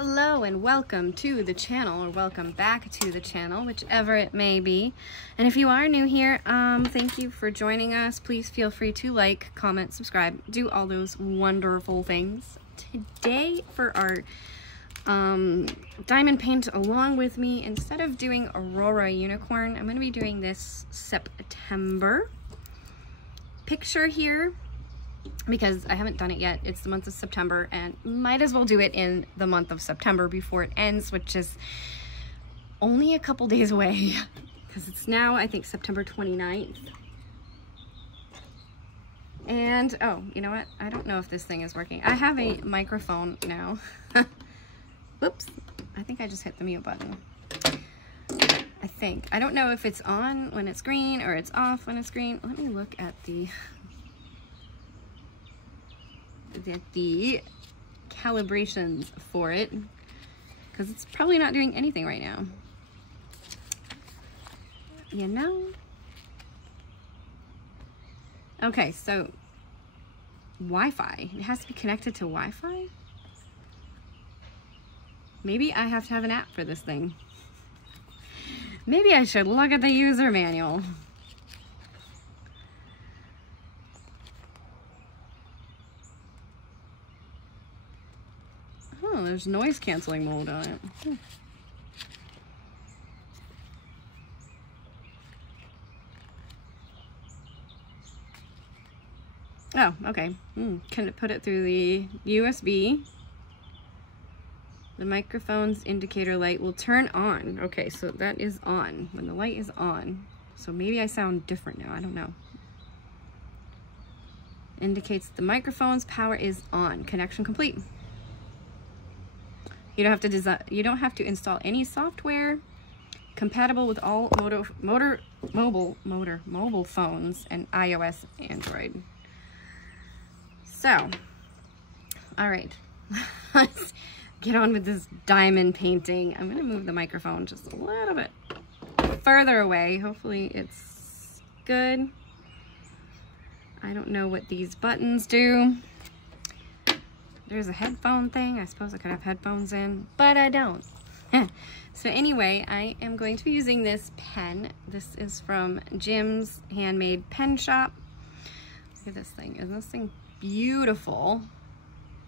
Hello and welcome to the channel, or welcome back to the channel, whichever it may be. And if you are new here, thank you for joining us. Please feel free to like, comment, subscribe, do all those wonderful things. Today for our diamond paint along with me, instead of doing Aurora Unicorn, I'm going to be doing this September picture here, because I haven't done it yet. It's the month of September and might as well do it in the month of September before it ends, which is only a couple days away because it's now, I think, September 29th. And oh, you know what? I don't know if this thing is working. I have a microphone now. Whoops. I think I just hit the mute button. I think. I don't know if it's on when it's green or it's off when it's green. Let me look at the calibrations for it, because it's probably not doing anything right now, you know. Okay, so Wi-Fi, it has to be connected to Wi-Fi. Maybe I have to have an app for this thing. Maybe I should look at the user manual. Oh, there's noise canceling mode on it. Oh, okay. Can it put it through the USB? The microphone's indicator light will turn on. Okay, so that is on when the light is on. So maybe I sound different now. I don't know. Indicates the microphone's power is on. Connection complete. You don't have to install any software. Compatible with all mobile phones and iOS, Android. So, all right, let's get on with this diamond painting. I'm gonna move the microphone just a little bit further away. Hopefully it's good. I don't know what these buttons do. There's a headphone thing. I suppose I could have headphones in, but I don't. So anyway, I am going to be using this pen. This is from Jim's Handmade Pen Shop. Look at this thing. Isn't this thing beautiful?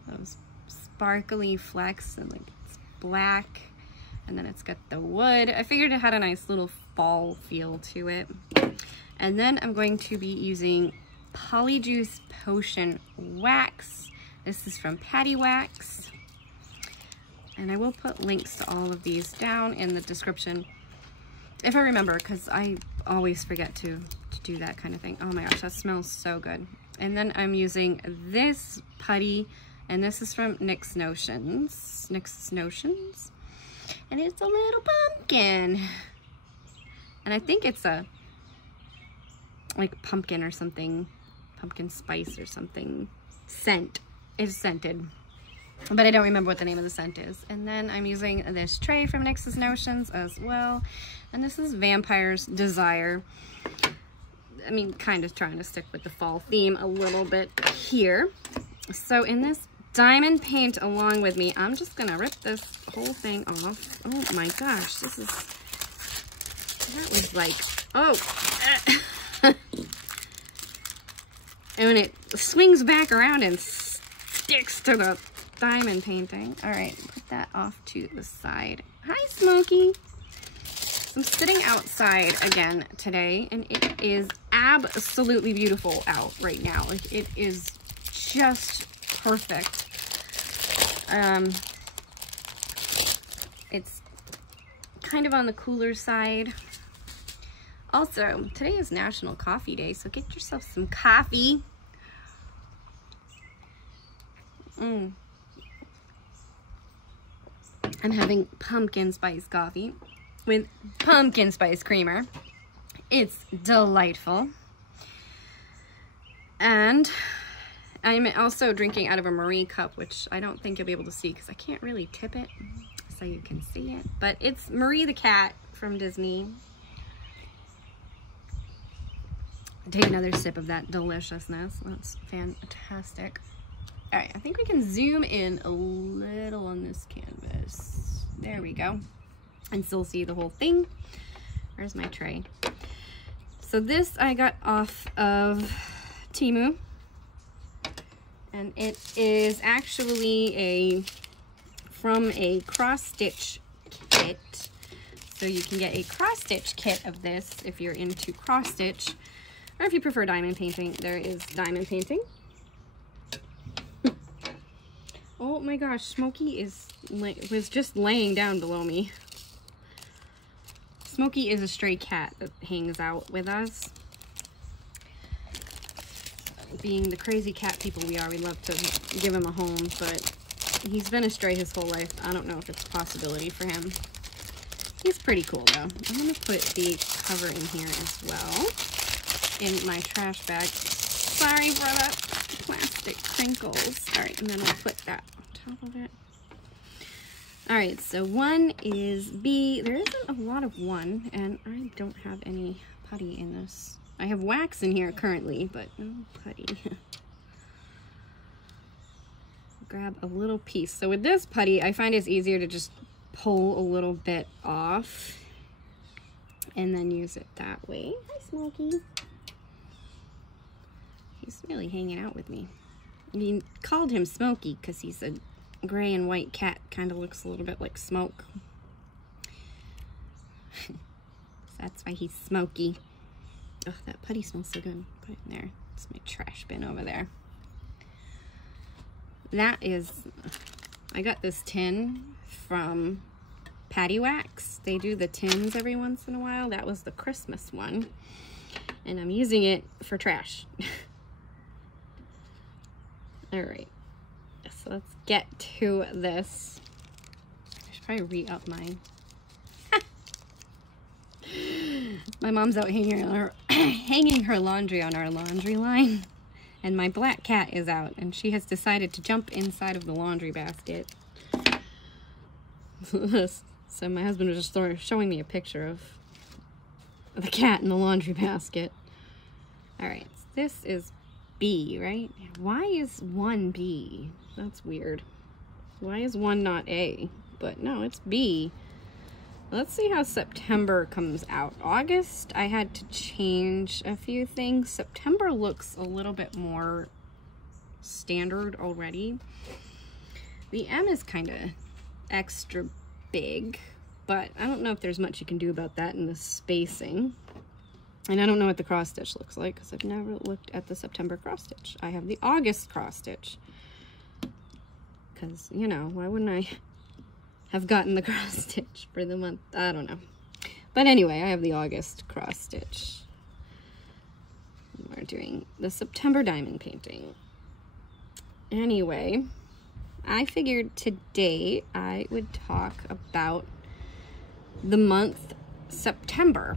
Those sparkly flecks, and like it's black, and then it's got the wood. I figured it had a nice little fall feel to it. And then I'm going to be using Polyjuice Potion Wax. This is from Patty Wax, and I will put links to all of these down in the description if I remember, because I always forget to do that kind of thing. Oh my gosh, that smells so good. And then I'm using this putty, and this is from Nick's Notions, and it's a little pumpkin, and I think it's a like pumpkin or something, pumpkin spice or something scent. Is scented, but I don't remember what the name of the scent is. And then I'm using this tray from Nick's Notions as well, and this is Vampire's Desire. I mean, kind of trying to stick with the fall theme a little bit here. So in this diamond paint along with me, I'm just gonna rip this whole thing off. Oh my gosh, that was like, oh. And when it swings back around and sticks to the diamond painting. All right, put that off to the side. Hi, Smokey. I'm sitting outside again today, and it is absolutely beautiful out right now. Like, it is just perfect. It's kind of on the cooler side. Also, today is National Coffee Day, so get yourself some coffee. I'm having pumpkin spice coffee with pumpkin spice creamer. It's delightful. And I'm also drinking out of a Marie cup, which I don't think you'll be able to see because I can't really tip it so you can see it. But it's Marie the cat from Disney. Take another sip of that deliciousness. That's fantastic. All right, I think we can zoom in a little on this canvas. There we go. And still see the whole thing. Where's my tray? So this I got off of Temu. And it is actually from a cross-stitch kit. So you can get a cross-stitch kit of this if you're into cross-stitch. Or if you prefer diamond painting, there is diamond painting. Oh my gosh, Smokey was just laying down below me. Smokey is a stray cat that hangs out with us. Being the crazy cat people we are, we love to give him a home, but he's been a stray his whole life. I don't know if it's a possibility for him. He's pretty cool though. I'm gonna put the cover in here as well, in my trash bag. Sorry for that plastic crinkles. All right, and then I'll put that on top of it. All right, so one is B. There isn't a lot of one, and I don't have any putty in this. I have wax in here currently, but no putty. Grab a little piece. So with this putty, I find it's easier to just pull a little bit off and then use it that way. Hi, Smokey. He's really hanging out with me. I mean, called him Smokey because he's a gray and white cat. Kind of looks a little bit like smoke. So that's why he's Smokey. Oh, that putty smells so good. Put it in there. It's my trash bin over there. That is, I got this tin from Patty Wax. They do the tins every once in a while. That was the Christmas one. And I'm using it for trash. All right. So let's get to this. I should probably re-up mine. My mom's out hanging her laundry on our laundry line, and my black cat is out, and she has decided to jump inside of the laundry basket. So my husband was just showing me a picture of the cat in the laundry basket. All right, so this is B, right? Why is 1 B? That's weird. Why is 1 not A? But no, it's B. Let's see how September comes out. August, I had to change a few things. September looks a little bit more standard already. The M is kind of extra big, but I don't know if there's much you can do about that in the spacing. And I don't know what the cross stitch looks like because I've never looked at the September cross stitch. I have the August cross stitch because, you know, why wouldn't I have gotten the cross stitch for the month? I don't know. But anyway, I have the August cross stitch. We're doing the September diamond painting. Anyway, I figured today I would talk about the month September.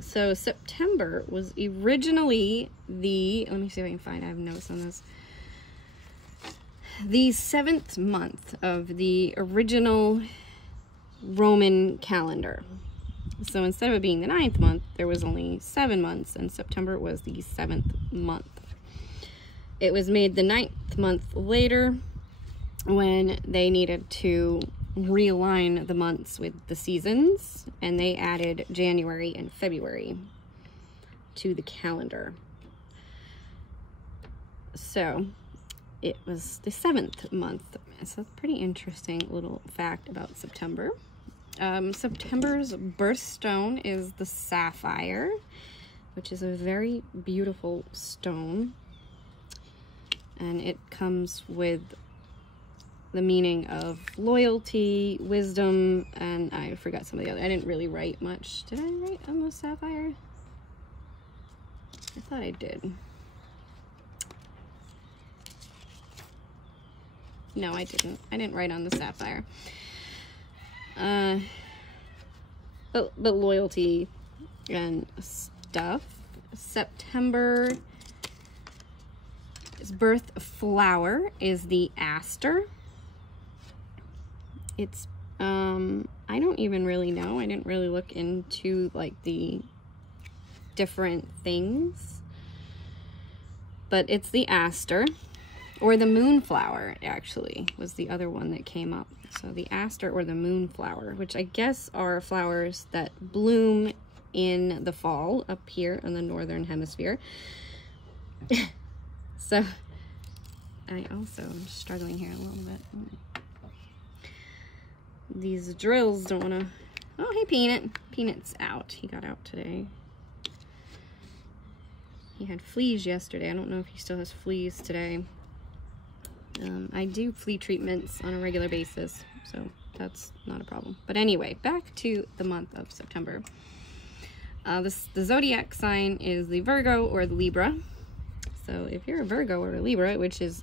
So September was originally the, let me see if I can find, I have notes on this, the 7th month of the original Roman calendar. So instead of it being the 9th month, there was only 7 months, and September was the 7th month. It was made the 9th month later when they needed to realign the months with the seasons, and they added January and February to the calendar. So it was the 7th month. So that's a pretty interesting little fact about September. September's birthstone is the sapphire, which is a very beautiful stone. And it comes with the meaning of loyalty, wisdom, and I forgot some of the other. I didn't really write much. Did I write on the sapphire? I thought I did. No, I didn't. I didn't write on the sapphire. But loyalty and stuff. September, its birth flower is the aster. It's, I don't even really know. I didn't really look into like the different things, but it's the aster. Or the moonflower, actually, was the other one that came up. So the aster or the moonflower, which I guess are flowers that bloom in the fall up here in the northern hemisphere. So I also am struggling here a little bit. These drills don't want to... Oh, hey, Peanut. Peanut's out. He got out today. He had fleas yesterday. I don't know if he still has fleas today. I do flea treatments on a regular basis, so that's not a problem. But anyway, back to the month of September. The zodiac sign is the Virgo or the Libra. So if you're a Virgo or a Libra, which is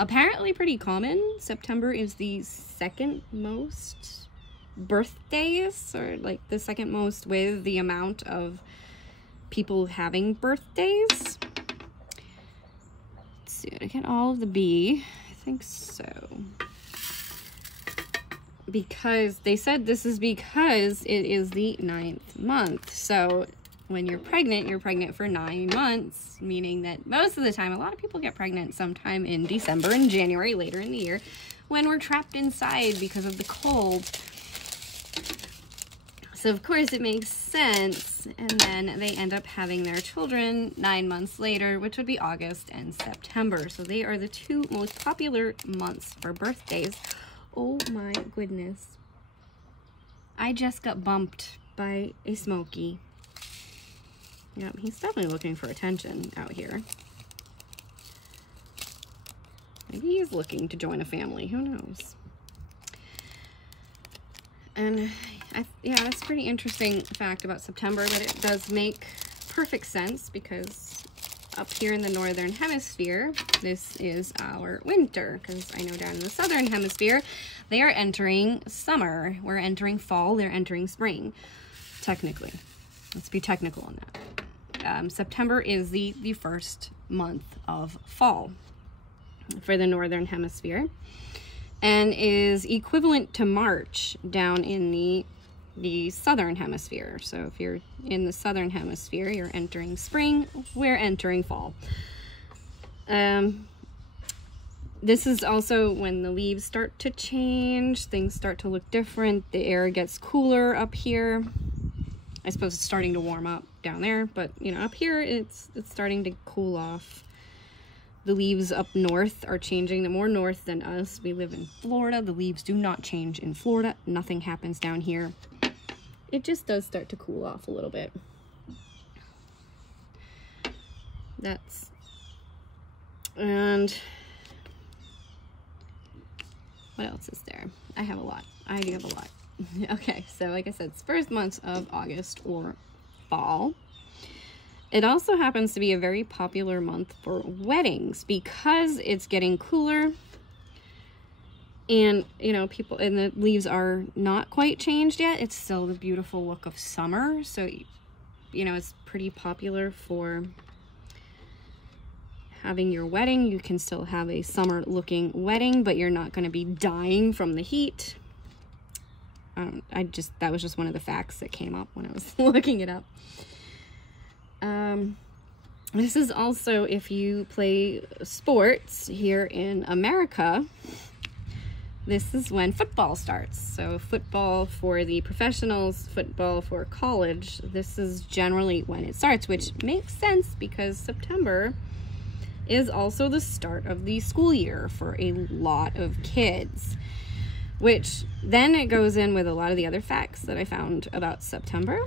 apparently pretty common, September is the second most birthdays, or like the second most with the amount of people having birthdays. Did I get all of the B? I think so. Because they said this is because it is the 9th month. So when you're pregnant for 9 months, meaning that most of the time, a lot of people get pregnant sometime in December and January, later in the year, when we're trapped inside because of the cold. So of course it makes sense, and then they end up having their children 9 months later, which would be August and September. So they are the two most popular months for birthdays. Oh my goodness. I just got bumped by a Smokey. Yep, he's definitely looking for attention out here. Maybe he's looking to join a family, who knows? And yeah, that's a pretty interesting fact about September, but it does make perfect sense because up here in the northern hemisphere, this is our winter, because I know down in the southern hemisphere, they are entering summer. We're entering fall, they're entering spring, technically. Let's be technical on that. September is the first month of fall for the northern hemisphere, and is equivalent to March down in the southern hemisphere. So if you're in the southern hemisphere, you're entering spring, we're entering fall. This is also when the leaves start to change, things start to look different, the air gets cooler up here. I suppose it's starting to warm up down there, but you know, up here it's starting to cool off. The leaves up north are changing. They're more north than us. We live in Florida. The leaves do not change in Florida. Nothing happens down here. It just does start to cool off a little bit. And what else is there? I have a lot. I do have a lot. Okay, so like I said, it's first month of August or fall. It also happens to be a very popular month for weddings because it's getting cooler and, you know, and the leaves are not quite changed yet. It's still the beautiful look of summer. So, you know, it's pretty popular for having your wedding. You can still have a summer looking wedding, but you're not going to be dying from the heat. That was just one of the facts that came up when I was looking it up. This is also if you play sports here in America, this is when football starts. So football for the professionals, football for college, this is generally when it starts, which makes sense because September is also the start of the school year for a lot of kids, which then it goes in with a lot of the other facts that I found about September.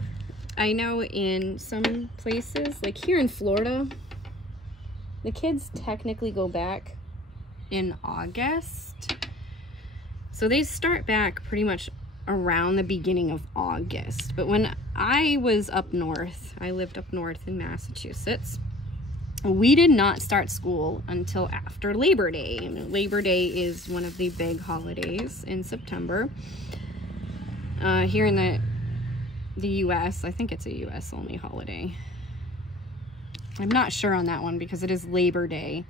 I know in some places, like here in Florida, the kids technically go back in August. So they start back pretty much around the beginning of August. But when I was up north, I lived up north in Massachusetts, we did not start school until after Labor Day. And Labor Day is one of the big holidays in September. Here in the U.S., I think it's a U.S. only holiday. I'm not sure on that one because it is Labor Day.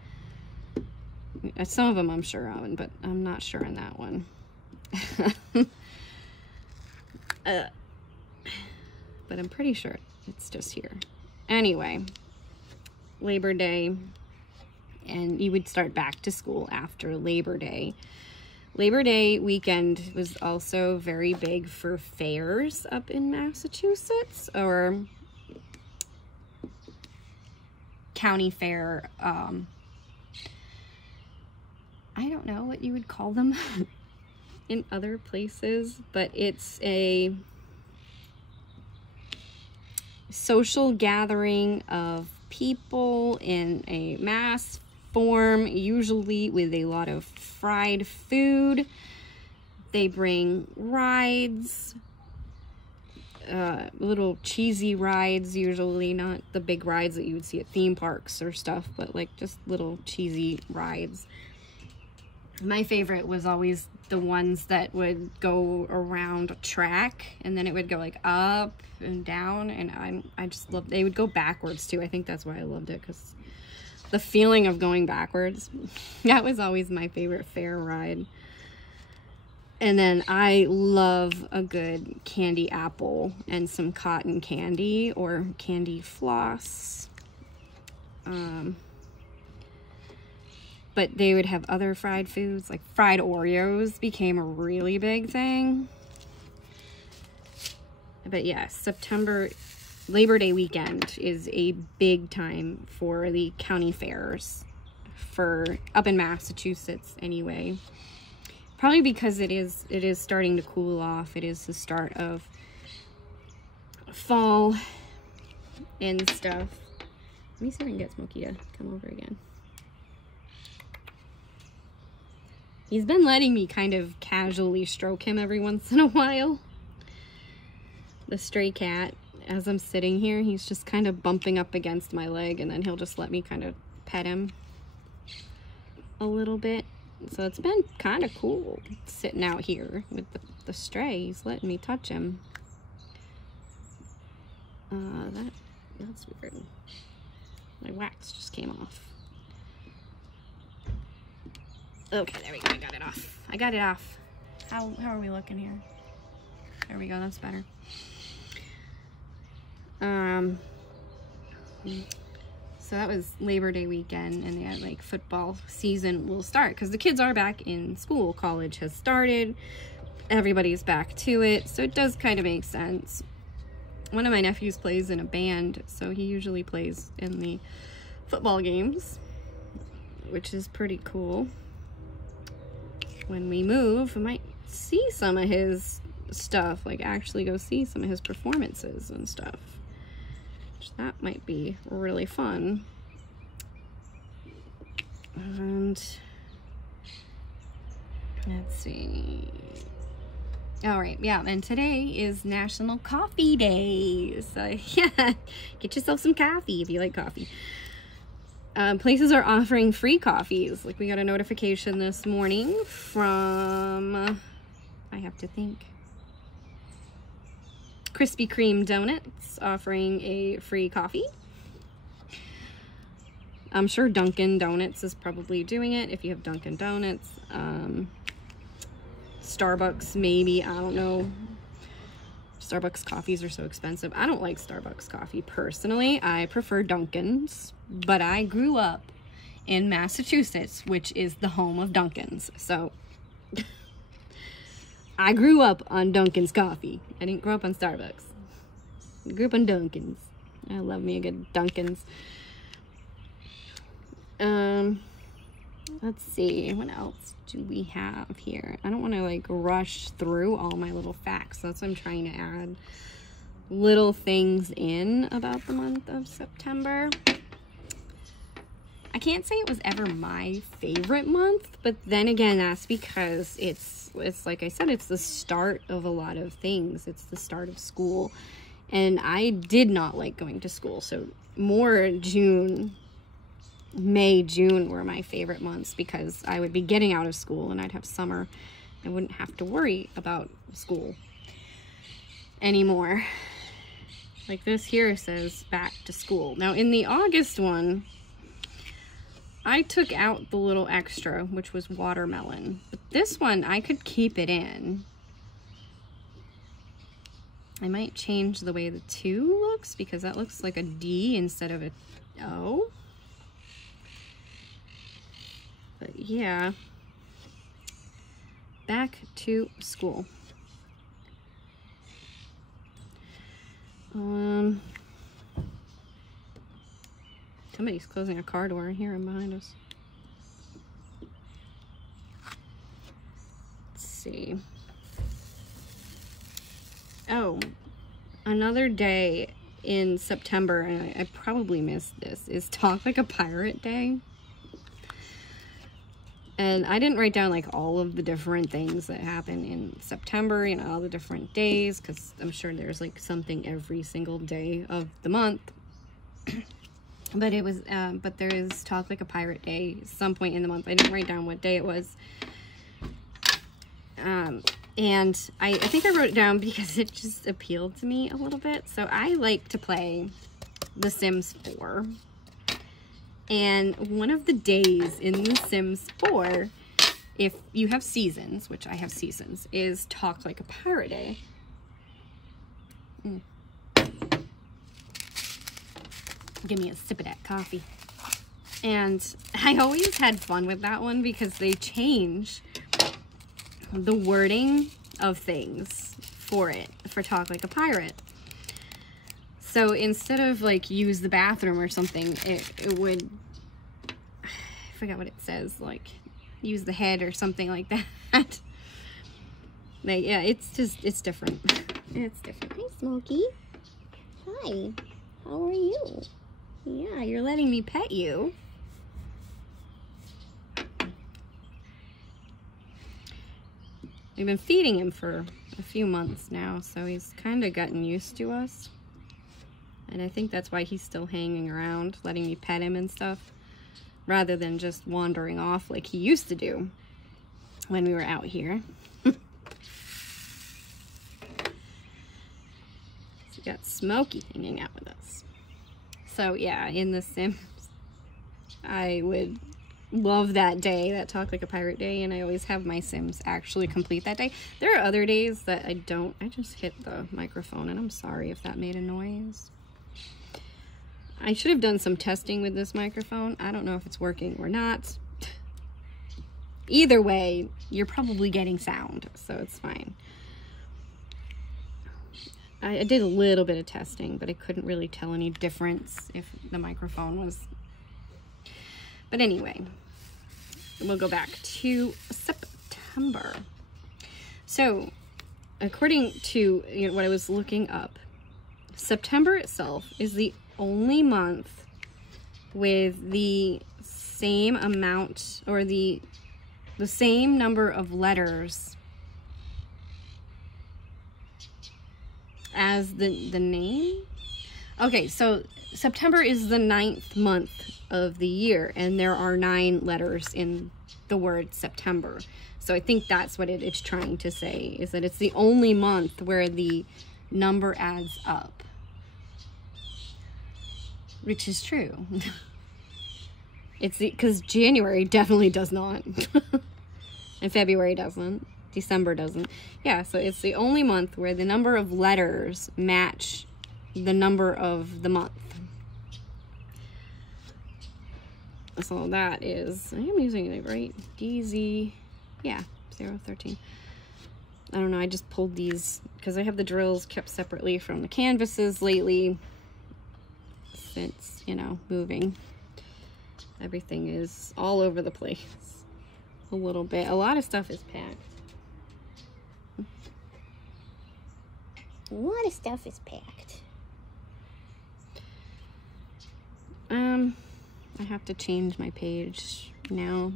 Some of them I'm sure on, but I'm not sure on that one. But I'm pretty sure it's just here. Anyway, Labor Day and you would start back to school after Labor Day. Labor Day weekend was also very big for fairs up in Massachusetts, or county fair. I don't know what you would call them in other places, but it's a social gathering of people in a mass form, usually with a lot of fried food. They bring rides, little cheesy rides, usually not the big rides that you would see at theme parks or stuff, but like just little cheesy rides. My favorite was always the ones that would go around a track, and then it would go like up and down, and I just loved, they would go backwards too. I think that's why I loved it, because the feeling of going backwards, that was always my favorite fair ride. And then I love a good candy apple and some cotton candy or candy floss. But they would have other fried foods, like fried Oreos became a really big thing. But yeah, September, Labor Day weekend is a big time for the county fairs, for up in Massachusetts anyway. Probably because it is starting to cool off. It is the start of fall and stuff. Let me see if I can get Smokey to come over again. He's been letting me kind of casually stroke him every once in a while. The stray cat, as I'm sitting here, he's just kind of bumping up against my leg, and then he'll just let me kind of pet him a little bit. So it's been kind of cool sitting out here with the stray. He's letting me touch him. That's weird. My wax just came off. Okay, there we go. I got it off. I got it off. How are we looking here? There we go. That's better. So that was Labor Day weekend, and they had like football season will start because the kids are back in school. College has started. Everybody's back to it, so it does kind of make sense. One of my nephews plays in a band, so he usually plays in the football games, which is pretty cool. When we move, I might see some of his stuff, like actually go see some of his performances and stuff. That might be really fun. And let's see. All right, yeah, and today is National Coffee Day. So yeah, get yourself some coffee if you like coffee. Places are offering free coffees. Like we got a notification this morning from, I have to think, Krispy Kreme Donuts offering a free coffee. I'm sure Dunkin' Donuts is probably doing it if you have Dunkin' Donuts. Starbucks maybe, I don't know. Starbucks coffees are so expensive. I don't like Starbucks coffee personally. I prefer Dunkin's, but I grew up in Massachusetts, which is the home of Dunkin's. So I grew up on Dunkin's coffee. I didn't grow up on Starbucks. I grew up on Dunkin's. I love me a good Dunkin's. Let's see, what else do we have here? I don't want to like rush through all my little facts. That's what I'm trying to add little things in about the month of September. I can't say it was ever my favorite month, but then again, that's because it's like I said, it's the start of a lot of things. It's the start of school, and I did not like going to school. So more May, June were my favorite months because I would be getting out of school and I'd have summer. I wouldn't have to worry about school anymore. Like this here says back to school. Now in the August one, I took out the little extra, which was watermelon. But this one, I could keep it in. I might change the way the 2 looks because that looks like a D instead of a O. But yeah, back to school. Somebody's closing a car door. I hear him behind us. Let's see. Oh, another day in September, and I probably missed this, is Talk Like a Pirate Day. And I didn't write down like all of the different things that happen in September, you know, all the different days, because I'm sure there's like something every single day of the month. But it was, but there is Talk Like a Pirate Day some point in the month. I didn't write down what day it was. And I think I wrote it down because it just appealed to me a little bit. So I like to play The Sims 4. And one of the days in The Sims 4, if you have seasons, which I have seasons, is Talk Like a Pirate Day. Give me a sip of that coffee. And I always had fun with that one because they change the wording of things for it, for Talk Like a Pirate. So instead of like use the bathroom or something, it would, I forgot what it says, like use the head or something like that. Like, yeah, it's different. It's different. Hi, Smokey. Hi. How are you? Yeah, you're letting me pet you. We've been feeding him for a few months now, so he's kind of gotten used to us. And I think that's why he's still hanging around, letting me pet him and stuff, rather than just wandering off like he used to do when we were out here. So we got Smokey hanging out with us. So yeah, in The Sims, I would love that day, that Talk Like a Pirate Day, and I always have my Sims actually complete that day. There are other days that I don't. I just hit the microphone, and I'm sorry if that made a noise. I should have done some testing with this microphone. I don't know if it's working or not. Either way, you're probably getting sound, so it's fine. I did a little bit of testing, but I couldn't really tell any difference if the microphone was... But anyway, we'll go back to September. So, according to what I was looking up, September itself is the only month with the same amount, or the same number of letters as the name. Okay, so September is the 9th month of the year, and there are 9 letters in the word September. So I think that's what it's trying to say, is that it's the only month where the number adds up. Which is true. It's because January definitely does not. And February doesn't. December doesn't. Yeah, so it's the only month where the number of letters match the number of the month. So that is, I am using it right, DZ, yeah, 013. I don't know, I just pulled these because I have the drills kept separately from the canvases lately, since, you know, moving. Everything is all over the place a little bit. A lot of stuff is packed. A lot of stuff is packed. I have to change my page now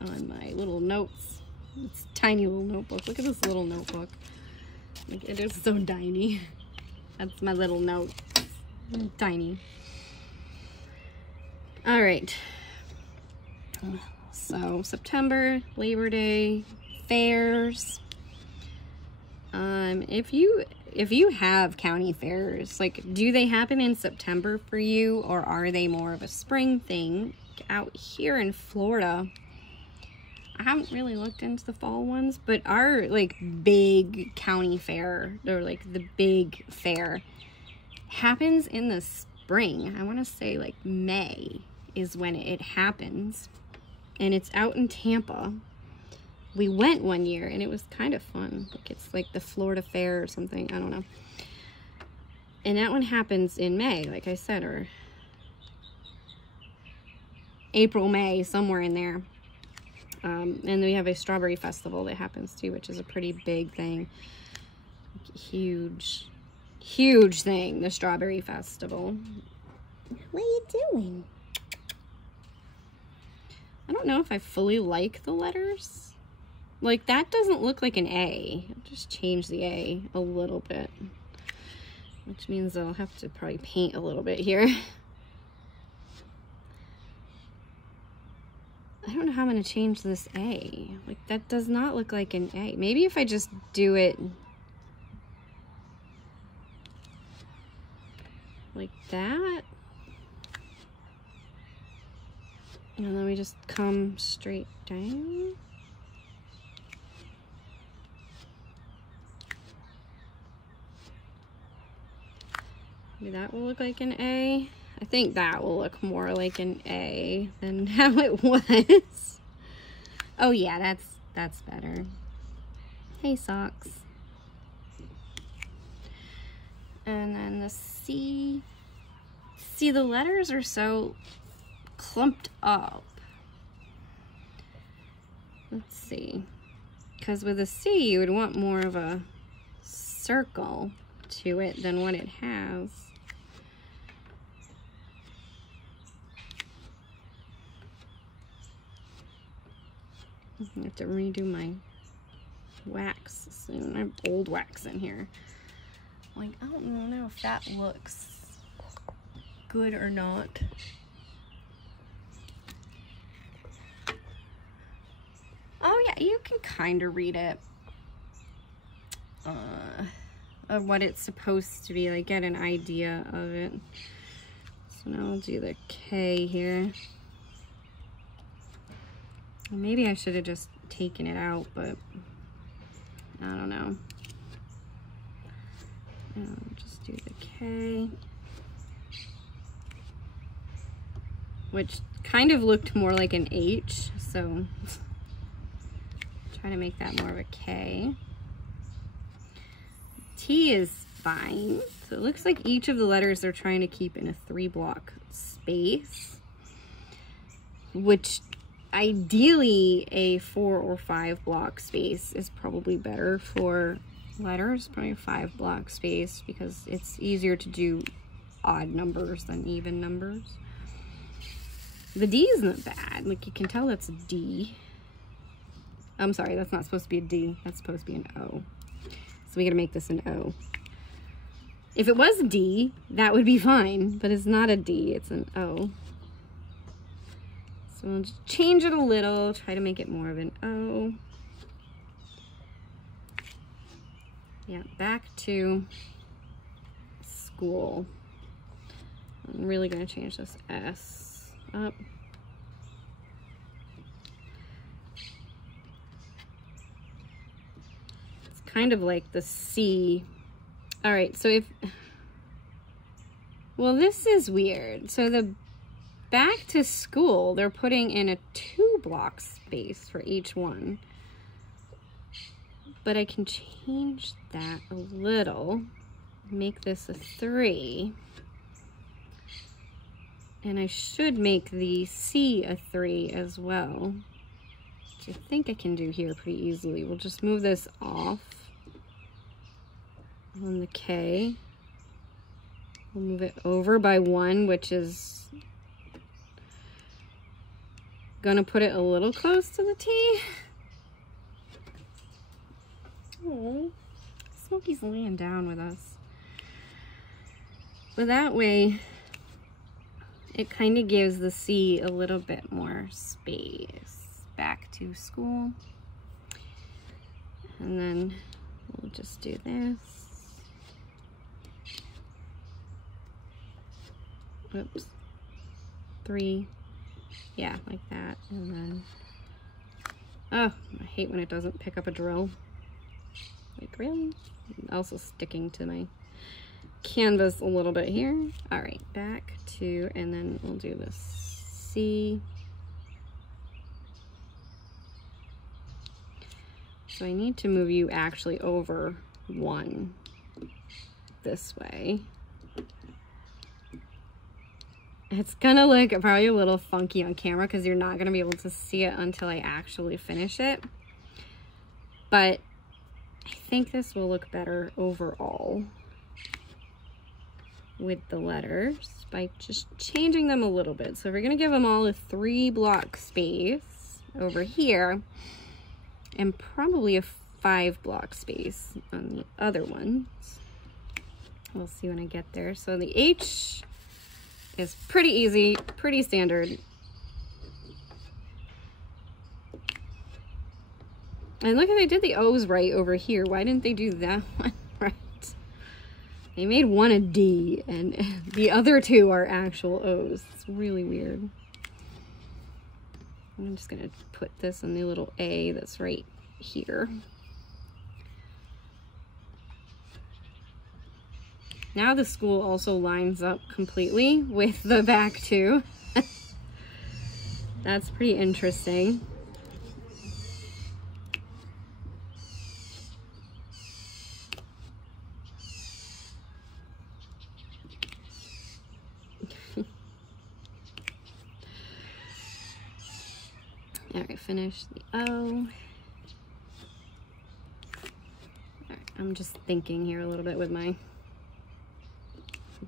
on my little notes. It's a tiny little notebook. Look at this little notebook. Like, it is so tiny. That's my little note. Tiny. All right. So September, Labor Day, fairs. If you have county fairs, like, do they happen in September for you, or are they more of a spring thing? Out here in Florida, I haven't really looked into the fall ones, but our, like, big county fair, or, like, the big fair, happens in the spring. I want to say, like, May is when it happens. and it's out in Tampa. We went one year and it was kind of fun. Like it's like the Florida Fair or something. I don't know. And that one happens in May, like I said, or April, May, somewhere in there. And we have a strawberry festival that happens too, which is a pretty big thing. Huge, huge thing, the strawberry festival. What are you doing? I don't know if I fully like the letters. Like, that doesn't look like an A. I'll just change the A a little bit, which means I'll have to probably paint a little bit here. I don't know how I'm going to change this A. Like, that does not look like an A. Maybe if I just do it like that. And then we just come straight down. Maybe that will look like an A. I think that will look more like an A than how it was. Oh yeah, that's better. Hey, socks. And then the C. See, the letters are so clumped up. Let's see. Because with a C, you would want more of a circle to it than what it has. I have to redo my wax soon. I have old wax in here. Like, I don't know if that looks good or not. Oh yeah, you can kind of read it. Of what it's supposed to be, like get an idea of it. So now I'll do the K here. Maybe I should have just taken it out, but I don't know. Just do the K. Which kind of looked more like an H, so try to make that more of a K. T is fine. So it looks like each of the letters they're trying to keep in a 3-block space, which ideally a 4 or 5 block space is probably better for letters, probably a 5-block space, because it's easier to do odd numbers than even numbers. The D is not bad. Like, you can tell that's a D. I'm sorry, that's not supposed to be a D. That's supposed to be an O. So we gotta make this an O. If it was a D, that would be fine, but it's not a D, it's an O. So we'll just change it a little, try to make it more of an O. Yeah, back to school. I'm really gonna change this S up. Kind of like the C. All right, so if, well, this is weird. So the back to school, they're putting in a 2-block space for each one. But I can change that a little, make this a 3. And I should make the C a 3 as well, which I think I can do here pretty easily. We'll just move this off on the K. We'll move it over by 1, which is gonna put it a little close to the T. Oh, Smokey's laying down with us. But that way, it kind of gives the C a little bit more space. Back to school. And then we'll just do this. Oops. 3. Yeah, like that. And then, oh, I hate when it doesn't pick up a drill. Like, really? Also sticking to my canvas a little bit here. All right, back to, and then we'll do this C. So I need to move you actually over one this way. It's gonna look probably a little funky on camera because you're not gonna be able to see it until I actually finish it. But I think this will look better overall with the letters by just changing them a little bit. So we're gonna give them all a 3-block space over here and probably a 5-block space on the other ones. We'll see when I get there. So the H is pretty easy, pretty standard. And look, they did the O's right over here. Why didn't they do that one right? They made one a D and the other two are actual O's. It's really weird. I'm just gonna put this in the little A that's right here. Now the school also lines up completely with the back too. That's pretty interesting. All right, finish the O. All right, I'm just thinking here a little bit with my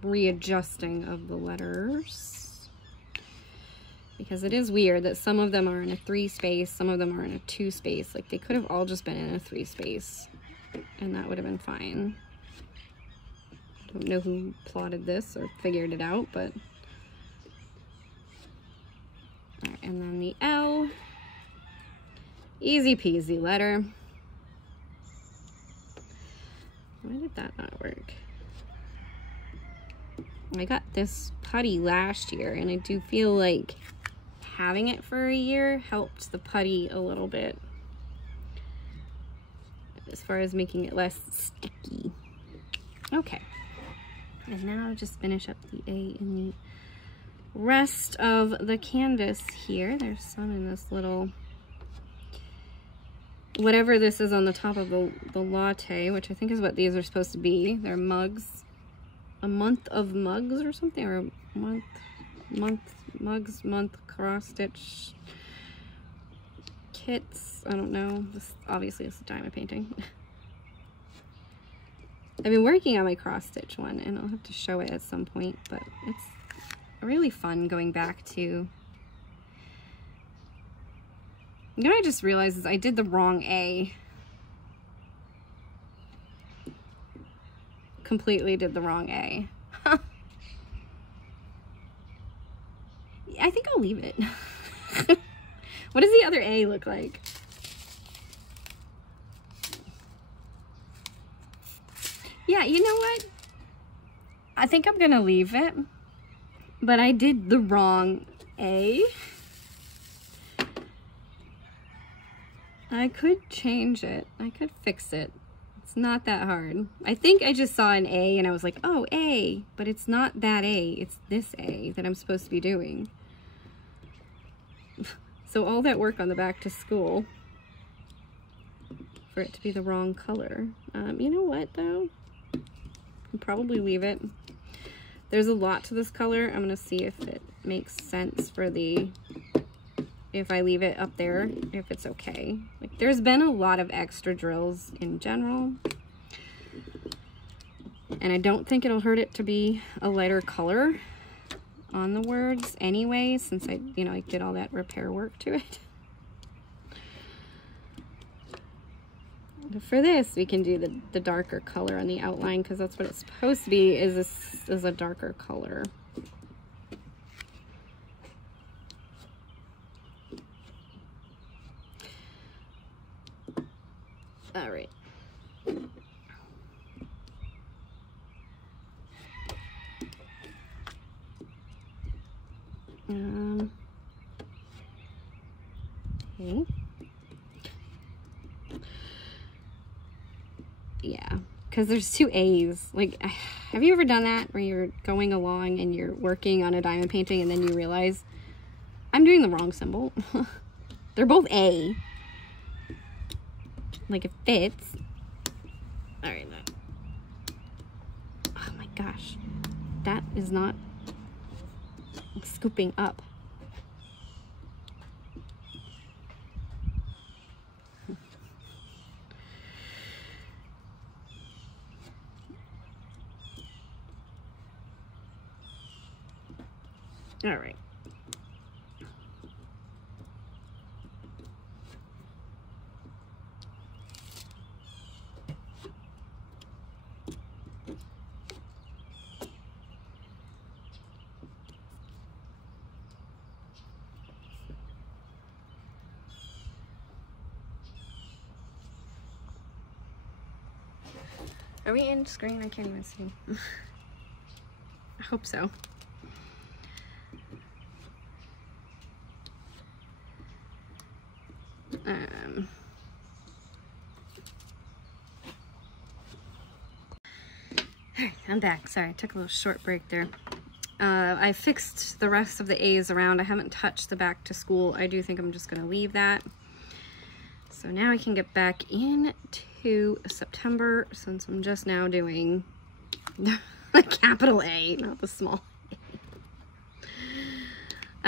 readjusting of the letters, because it is weird that some of them are in a 3 space, some of them are in a 2 space. Like they could have all just been in a 3 space and that would have been fine. I don't know who plotted this or figured it out, but all right, and then the L, easy peasy letter. Why did that not work? I got this putty last year and I do feel like having it for a year helped the putty a little bit as far as making it less sticky. Okay, and now I'll just finish up the A in the rest of the canvas here. There's some in this little, whatever this is on the top of the latte, which I think is what these are supposed to be. They're mugs. A month of mugs or something, or a month cross stitch kits. I don't know. This obviously is a diamond painting. I've been working on my cross stitch one and I'll have to show it at some point, but it's really fun going back to, you know what I just realized is I did the wrong A. Completely did the wrong A. I think I'll leave it. What does the other A look like? Yeah, you know what? I think I'm gonna leave it, but I did the wrong A. I could change it. I could fix it. It's not that hard. I think I just saw an A and I was like, oh, A, but it's not that A. It's this A that I'm supposed to be doing. So all that work on the back to school for it to be the wrong color. You know what though? I'll probably leave it. There's a lot to this color. I'm gonna see if it makes sense for if I leave it up there, if it's okay. Like there's been a lot of extra drills in general, and I don't think it'll hurt it to be a lighter color on the words anyway, since I did all that repair work to it. But for this, we can do the darker color on the outline, because that's what it's supposed to be, is a darker color. All right. Okay. Yeah, because there's 2 A's. Like, have you ever done that where you're going along and you're working on a diamond painting and then you realize I'm doing the wrong symbol? They're both A. like it fits. All right, oh my gosh, that is not scooping up. All right. Are we in screen? I can't even see. I hope so. Alright, I'm back. Sorry, I took a little short break there. I fixed the rest of the A's around. I haven't touched the back to school. I do think I'm just going to leave that. So now I can get back into September, since I'm just now doing the capital A, not the small A.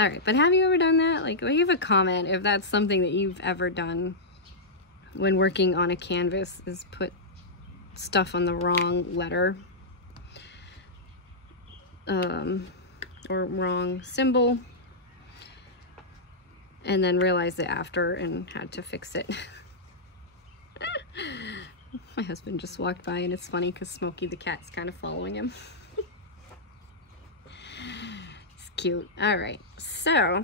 Alright, but have you ever done that? Like, leave a comment if that's something that you've ever done when working on a canvas, is put stuff on the wrong letter. Or wrong symbol, and then realized it after and had to fix it. My husband just walked by, and it's funny because Smokey the cat's kind of following him. It's cute. All right, so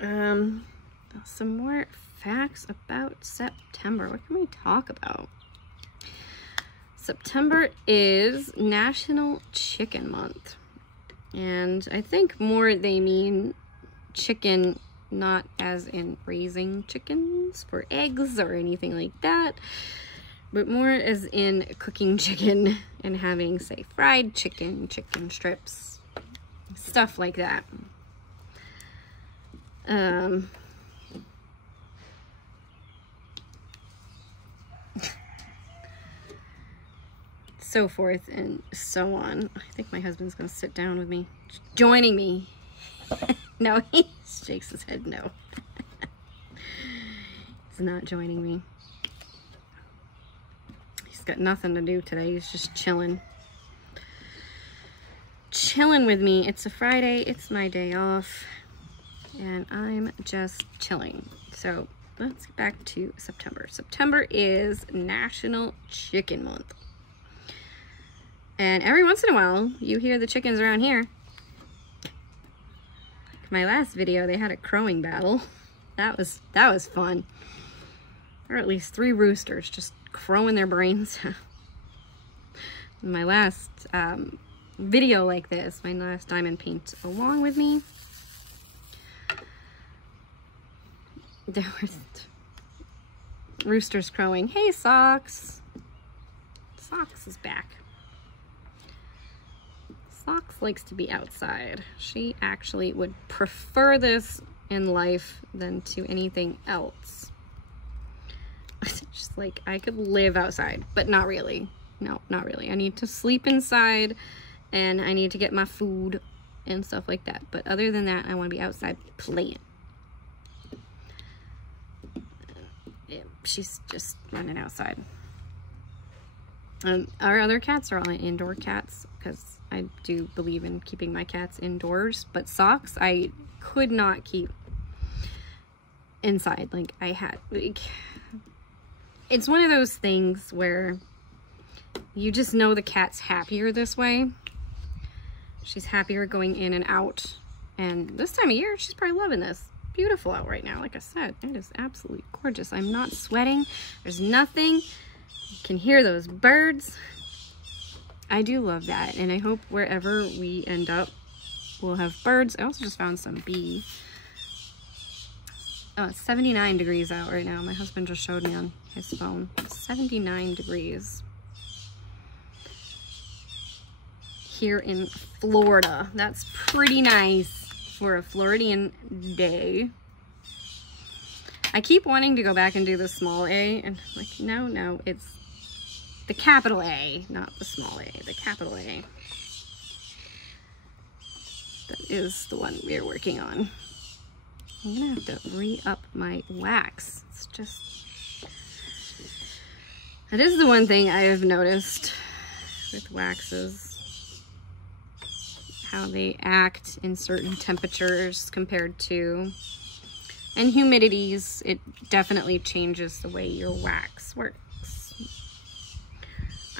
some more facts about September. What can we talk about? September is National Chicken Month. And I think more they mean chicken, not as in raising chickens for eggs or anything like that, but more as in cooking chicken and having, say, fried chicken, chicken strips, stuff like that. So forth and so on. I think my husband's gonna sit down with me, joining me. No, he shakes his head no. He's not joining me. He's got nothing to do today. He's just chilling with me. It's a Friday, it's my day off, and I'm just chilling. So let's get back to September. September is National Chicken Month. And every once in a while, you hear the chickens around here. Like my last video, they had a crowing battle. That was fun. Or at least 3 roosters just crowing their brains. My last video like this, my last diamond paint along with me, there was roosters crowing. Hey, Socks. Socks is back. Socks likes to be outside. She actually would prefer this in life than to anything else. Just like, I could live outside, but not really. No, not really. I need to sleep inside, and I need to get my food and stuff like that. But other than that, I want to be outside playing. Yeah, she's just running outside. Our other cats are all indoor cats, because I do believe in keeping my cats indoors, but Socks I could not keep inside. Like, I had, like, it's one of those things where you just know the cat's happier this way. She's happier going in and out, and this time of year she's probably loving this. Beautiful out right now. Like I said, it is absolutely gorgeous. I'm not sweating. There's nothing. You can hear those birds. I do love that, and I hope wherever we end up, we'll have birds. I also just found some bee. Oh, it's 79 degrees out right now. My husband just showed me on his phone. 79 degrees. Here in Florida. That's pretty nice for a Floridian day. I keep wanting to go back and do the small A, and I'm like, no, it's the capital A, not the small A, the capital A. That is the one we're working on. I'm gonna have to re-up my wax. It's just, that is the one thing I have noticed with waxes, how they act in certain temperatures compared to, and humidities. It definitely changes the way your wax works.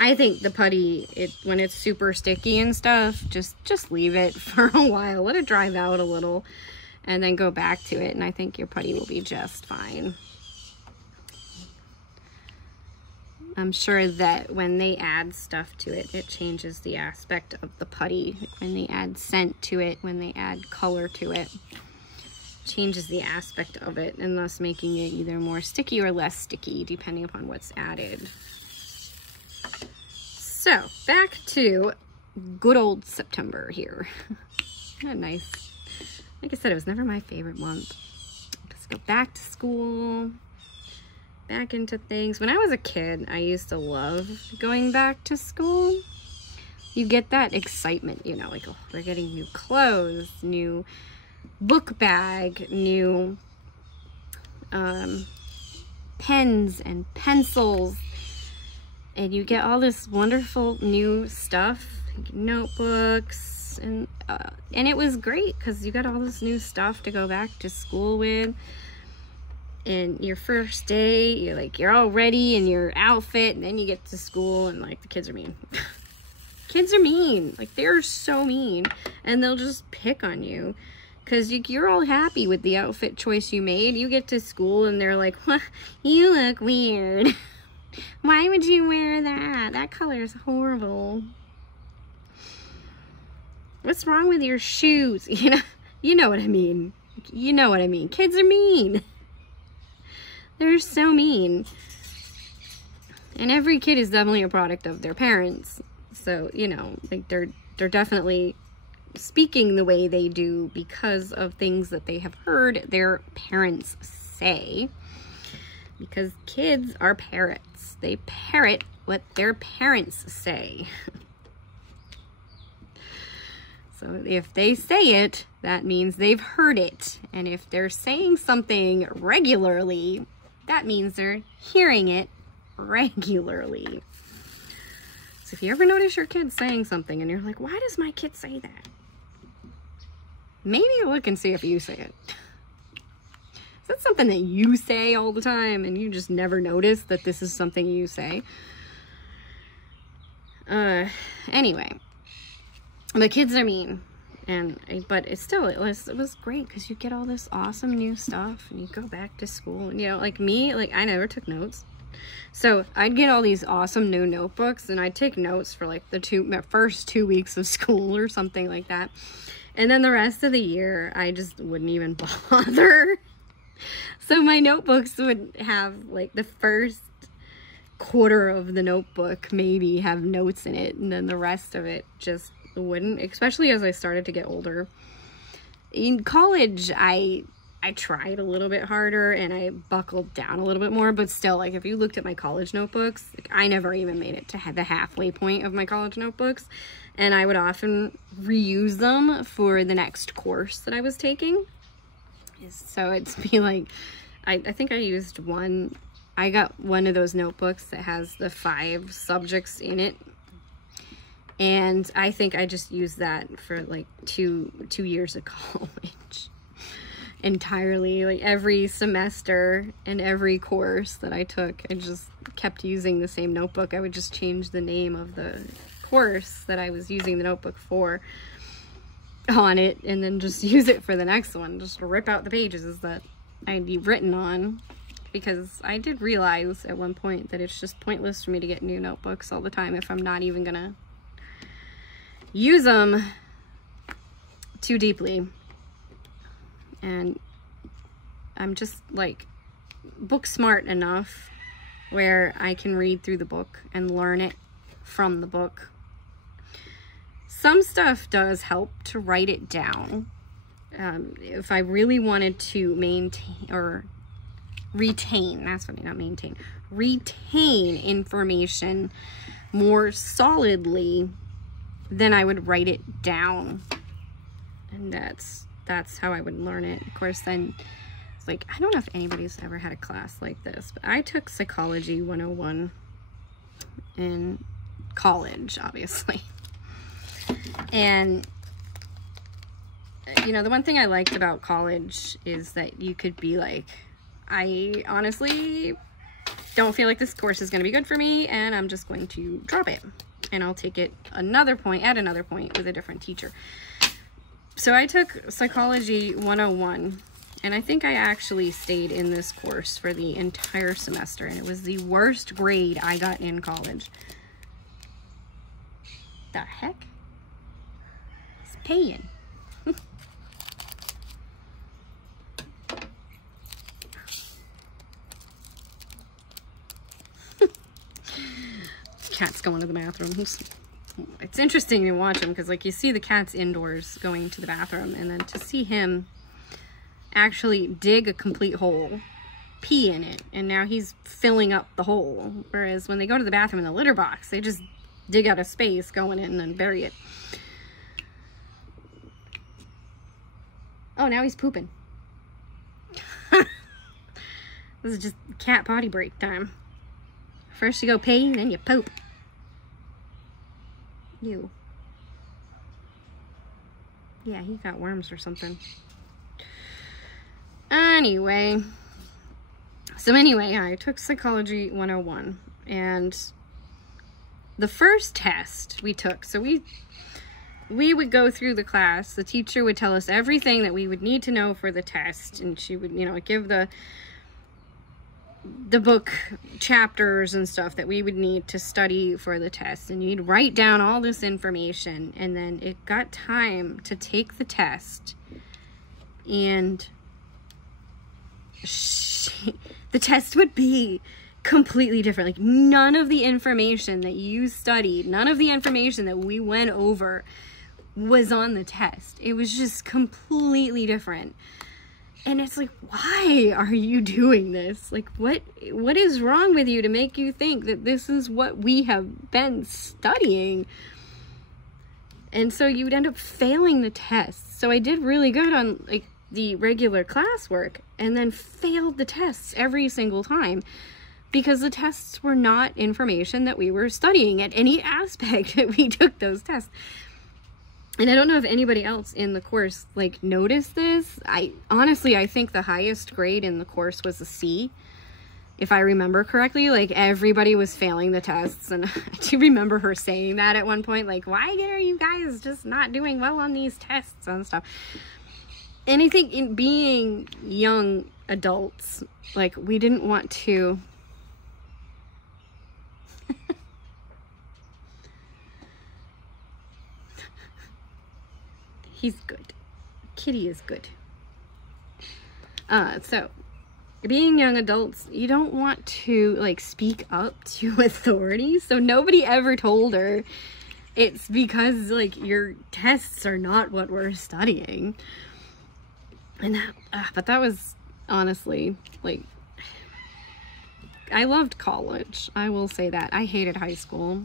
I think the putty, when it's super sticky and stuff, just leave it for a while. Let it dry out a little and then go back to it, and I think your putty will be just fine. I'm sure that when they add stuff to it, it changes the aspect of the putty. When they add scent to it, when they add color to it, changes the aspect of it, and thus making it either more sticky or less sticky, depending upon what's added. So, back to good old September here. Isn't that nice? Like I said, it was never my favorite month. Just go back to school, back into things. When I was a kid, I used to love going back to school. You get that excitement, you know, like, oh, we're getting new clothes, new book bag, new pens and pencils, and you get all this wonderful new stuff, like notebooks, and it was great because you got all this new stuff to go back to school with. And your first day, you're all ready in your outfit, and then you get to school and like the kids are mean. Kids are mean, like they're so mean, and they'll just pick on you because you're all happy with the outfit choice you made. You get to school and they're like, well, you look weird. Why would you wear that? That color is horrible. What's wrong with your shoes? You know what I mean. You know what I mean. Kids are mean. They're so mean. And every kid is definitely a product of their parents. So, you know, like they're definitely speaking the way they do because of things that they have heard their parents say. Because kids are parrots. They parrot what their parents say. So if they say it, that means they've heard it. And if they're saying something regularly, that means they're hearing it regularly. So if you ever notice your kid saying something and you're like, why does my kid say that? Maybe look and see if you say it. Is that something that you say all the time and you just never notice that this is something you say? Anyway, the kids are mean, but it was great because you get all this awesome new stuff and you go back to school, and you know, like me, like I never took notes. So I'd get all these awesome new notebooks and I'd take notes for like the first 2 weeks of school or something like that. And then the rest of the year, I just wouldn't even bother. So my notebooks would have like the first quarter of the notebook maybe have notes in it, and then the rest of it just wouldn't, especially as I started to get older. In college, I tried a little bit harder and I buckled down a little bit more, but still, like if you looked at my college notebooks, like I never even made it to the halfway point of my college notebooks, and I would often reuse them for the next course that I was taking. So it'd be like, I think I used one, I got one of those notebooks that has the 5 subjects in it, and I think I just used that for like two years of college entirely. Like every semester and every course that I took, I just kept using the same notebook. I would just change the name of the course that I was using the notebook for on it, and then just use it for the next one. Just rip out the pages that I'd be written on, because I did realize at one point that it's just pointless for me to get new notebooks all the time if I'm not even gonna use them too deeply. And I'm just like book smart enough where I can read through the book and learn it from the book. Some stuff does help to write it down. If I really wanted to maintain or retain, that's what I, not maintain, retain information more solidly than I would write it down. And that's how I would learn it. Of course, then it's like, I don't know if anybody's ever had a class like this, but I took Psychology 101 in college, obviously. And you know, the one thing I liked about college is that you could be like, I honestly don't feel like this course is going to be good for me, and I'm just going to drop it, and I'll take it at another point with a different teacher. So I took Psychology 101, and I think I actually stayed in this course for the entire semester, and it was the worst grade I got in college. The heck? It's paying. Cat's going to the bathroom. It's interesting to watch him because, like, you see the cat's indoors going to the bathroom, and then to see him actually dig a complete hole, pee in it, and now he's filling up the hole. Whereas when they go to the bathroom in the litter box, they just dig out a space, go in it, and then bury it. Oh, now he's pooping. This is just cat potty break time. First you go pee, then you poop. You. Yeah, he got worms or something. Anyway. So anyway, I took Psychology 101. And the first test we took, so we would go through the class. The teacher would tell us everything that we would need to know for the test. And she would, you know, give the book chapters and stuff that we would need to study for the test, and you'd write down all this information, and then it got time to take the test, and the test would be completely different. Like, none of the information that you studied, none of the information that we went over was on the test. It was just completely different. And it's like, why are you doing this? Like, what is wrong with you to make you think that this is what we have been studying? And so you would end up failing the test. So I did really good on, like, the regular classwork, and then failed the tests every single time because the tests were not information that we were studying at any aspect that we took those tests. And I don't know if anybody else in the course, like, noticed this. Honestly, I think the highest grade in the course was a C, if I remember correctly. Like, everybody was failing the tests, and I do remember her saying that at one point, like, why are you guys just not doing well on these tests and stuff? And I think in being young adults, like, we didn't want to... He's good. Kitty is good. So, being young adults, you don't want to, like, speak up to authority. So nobody ever told her it's because, like, your tests are not what we're studying. And that, but that was honestly, like, I loved college. I will say that. I hated high school.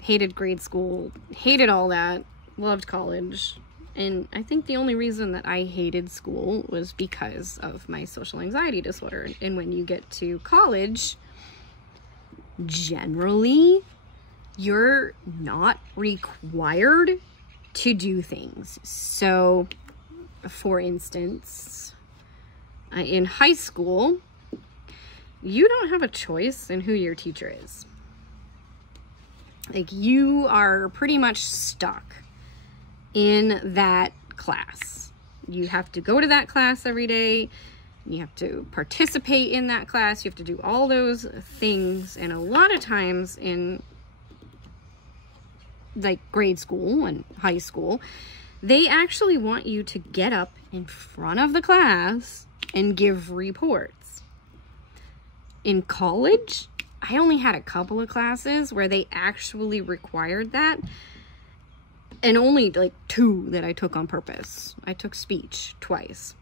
Hated grade school. Hated all that. Loved college. And I think the only reason that I hated school was because of my social anxiety disorder. And when you get to college, generally, you're not required to do things. So, for instance, in high school, you don't have a choice in who your teacher is. Like, you are pretty much stuck in that class. You have to go to that class every day. You have to participate in that class. You have to do all those things. And a lot of times in, like, grade school and high school, they actually want you to get up in front of the class and give reports. In college, I only had a couple of classes where they actually required that. And only, like, 2 that I took on purpose. I took speech twice.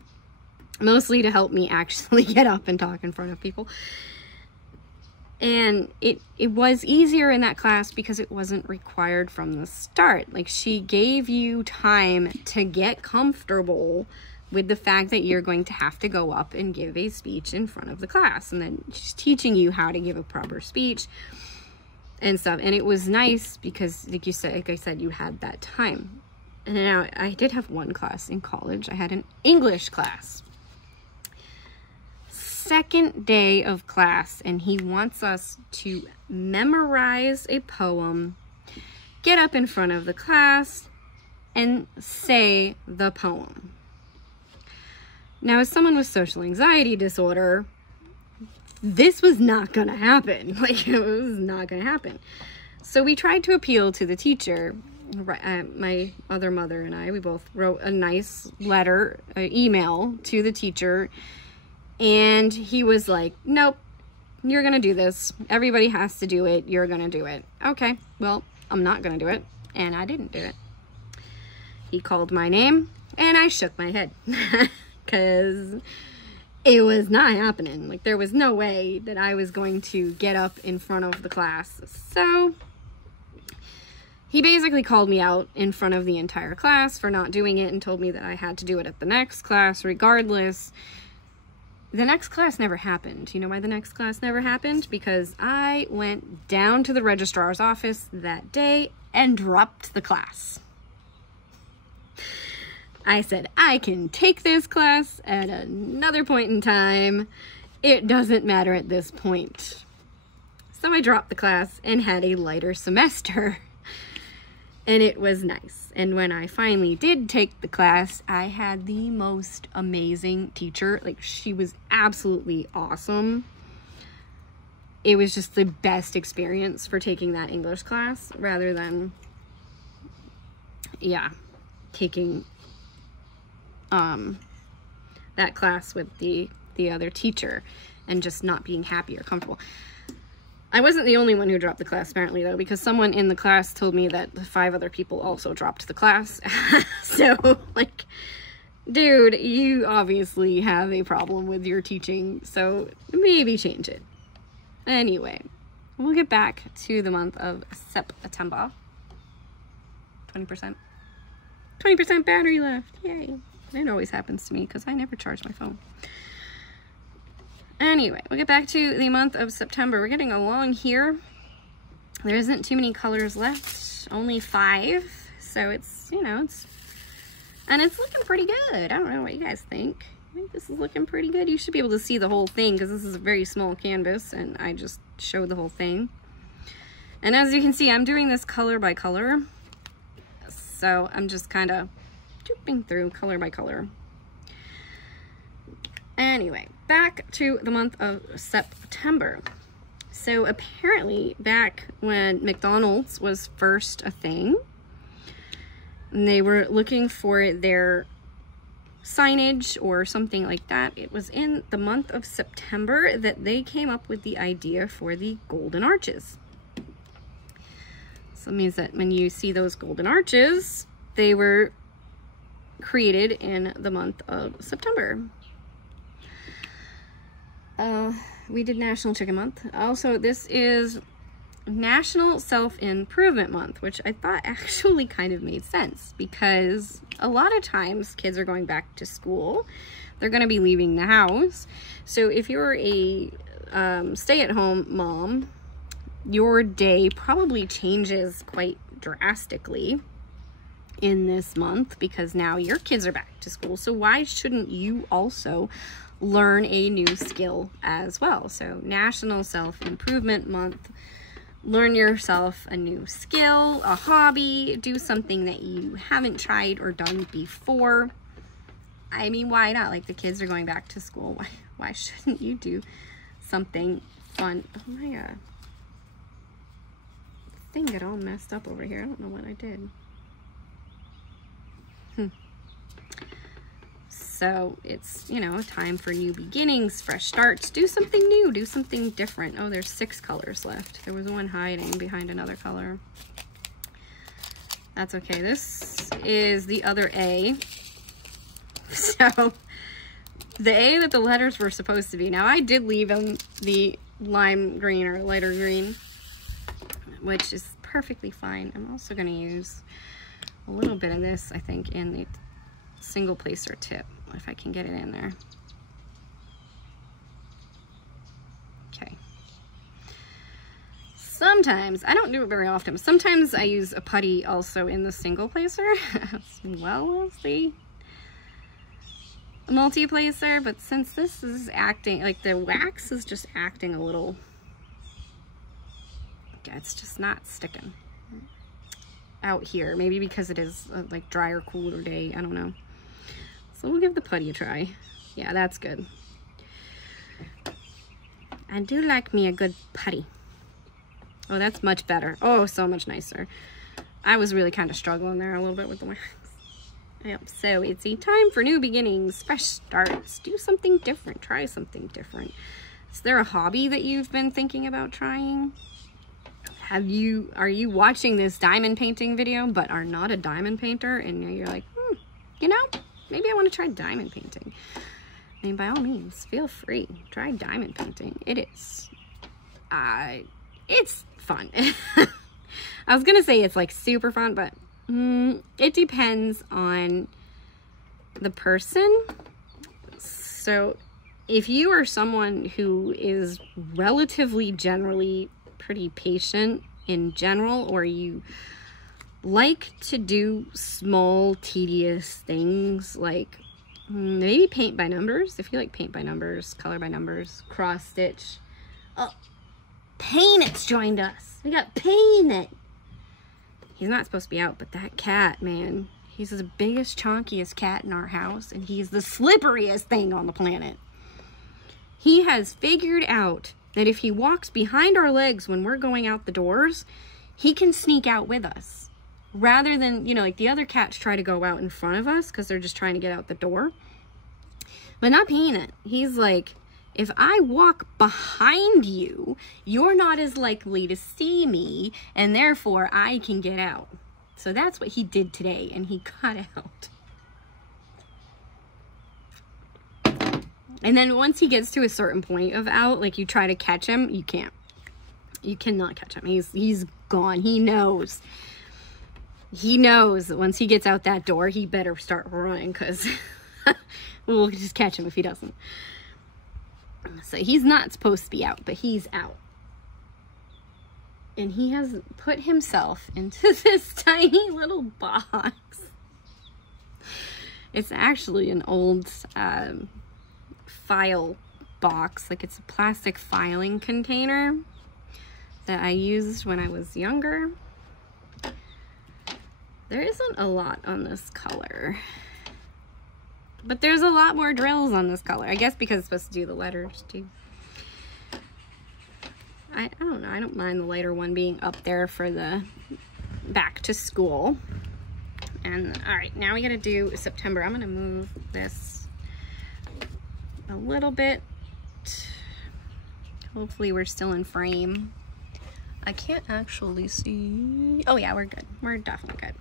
mostly to help me actually get up and talk in front of people. And it was easier in that class because it wasn't required from the start. Like, she gave you time to get comfortable with the fact that you're going to have to go up and give a speech in front of the class. And then she's teaching you how to give a proper speech and stuff. And it was nice because, like I said, you had that time. And now I did have one class in college. I had an English class. Second day of class, and he wants us to memorize a poem, get up in front of the class, and say the poem. Now, as someone with social anxiety disorder, this was not gonna happen. Like, it was not gonna happen. So we tried to appeal to the teacher. My other mother and I, we both wrote a nice letter, email to the teacher. And he was like, nope, you're going to do this. Everybody has to do it. You're going to do it. Okay, well, I'm not going to do it. And I didn't do it. He called my name and I shook my head because it was not happening. Like, there was no way that I was going to get up in front of the class. So he basically called me out in front of the entire class for not doing it and told me that I had to do it at the next class regardless. The next class never happened. You know why the next class never happened? Because I went down to the registrar's office that day and dropped the class. I said, I can take this class at another point in time. It doesn't matter at this point. So I dropped the class and had a lighter semester. And it was nice. And when I finally did take the class, I had the most amazing teacher. Like, she was absolutely awesome. It was just the best experience for taking that English class rather than, yeah, taking that class with the other teacher and just not being happy or comfortable. I wasn't the only one who dropped the class, apparently, though, because someone in the class told me that 5 other people also dropped the class. So, like, dude, you obviously have a problem with your teaching, so maybe change it. Anyway, we'll get back to the month of September. 20%. 20% battery left. Yay. It always happens to me because I never charge my phone. Anyway, we'll get back to the month of September. We're getting along here. There isn't too many colors left, only 5. So it's, you know, it's looking pretty good. I don't know what you guys think. I think this is looking pretty good. You should be able to see the whole thing because this is a very small canvas and I just showed the whole thing. And as you can see, I'm doing this color by color. So I'm just kind of trooping through color by color. Anyway, back to the month of September. So apparently back when McDonald's was first a thing, and they were looking for their signage or something like that, it was in the month of September that they came up with the idea for the golden arches. So it means that when you see those golden arches, they were created in the month of September. We did National Chicken Month. Also, this is National Self-Improvement Month, which I thought actually kind of made sense because a lot of times kids are going back to school. They're going to be leaving the house. So if you're a stay-at-home mom, your day probably changes quite drastically in this month because now your kids are back to school. So why shouldn't you also learn a new skill as well? So National Self-Improvement Month. Learn yourself a new skill, a hobby, do something that you haven't tried or done before. I mean, why not? Like, the kids are going back to school. Why shouldn't you do something fun? Oh my god. The thing got all messed up over here. I don't know what I did. So it's, you know, time for new beginnings, fresh starts. Do something new, do something different. Oh, there's 6 colors left. There was one hiding behind another color. That's okay. This is the other A. So the A that the letters were supposed to be. Now, I did leave them the lime green or lighter green, which is perfectly fine. I'm also going to use a little bit of this, I think, in the single placer tip, if I can get it in there. Okay. Sometimes, I don't do it very often, but sometimes I use a putty also in the single placer as well as the multi-placer, but since this is acting, like the wax is just acting a little, yeah, it's just not sticking out here. Maybe because it is a, like drier, cooler day, I don't know. So we'll give the putty a try. Yeah, that's good. I do like me a good putty. Oh, that's much better. Oh, so much nicer. I was really kind of struggling there a little bit with the wax. Yep, so it's a time for new beginnings, fresh starts. Do something different. Try something different. Is there a hobby that you've been thinking about trying? Are you watching this diamond painting video but are not a diamond painter, and you're like, you know, maybe I want to try diamond painting? I mean, by all means, feel free. Try diamond painting. It is. It's fun. I was gonna say it's like super fun, but it depends on the person. So if you are someone who is relatively generally pretty patient in general, or you like to do small tedious things like maybe paint by numbers, if you like paint by numbers, color by numbers, cross stitch. Oh, Paint's joined us. We got Paint. He's not supposed to be out, but that cat, man, he's the biggest, chonkiest cat in our house, and he's the slipperiest thing on the planet. He has figured out that if he walks behind our legs when we're going out the doors, he can sneak out with us. Rather than, you know, like the other cats try to go out in front of us because they're just trying to get out the door. But not Paint. He's like, if I walk behind you, you're not as likely to see me, and therefore I can get out. So that's what he did today, and he got out. And then once he gets to a certain point of out, like you try to catch him, you can't. You cannot catch him. He's gone. He knows. He knows that once he gets out that door, he better start running, because we'll just catch him if he doesn't. So he's not supposed to be out, but he's out. And he has put himself into this tiny little box. It's actually an old file box. Like, it's a plastic filing container that I used when I was younger. There isn't a lot on this color. But there's a lot more drills on this color. I guess because it's supposed to do the letters too. I don't know. I don't mind the lighter one being up there for the back to school. And all right, now we gotta do September. I'm gonna move this a little bit. Hopefully we're still in frame. I can't actually see. Oh yeah, we're good. We're definitely good.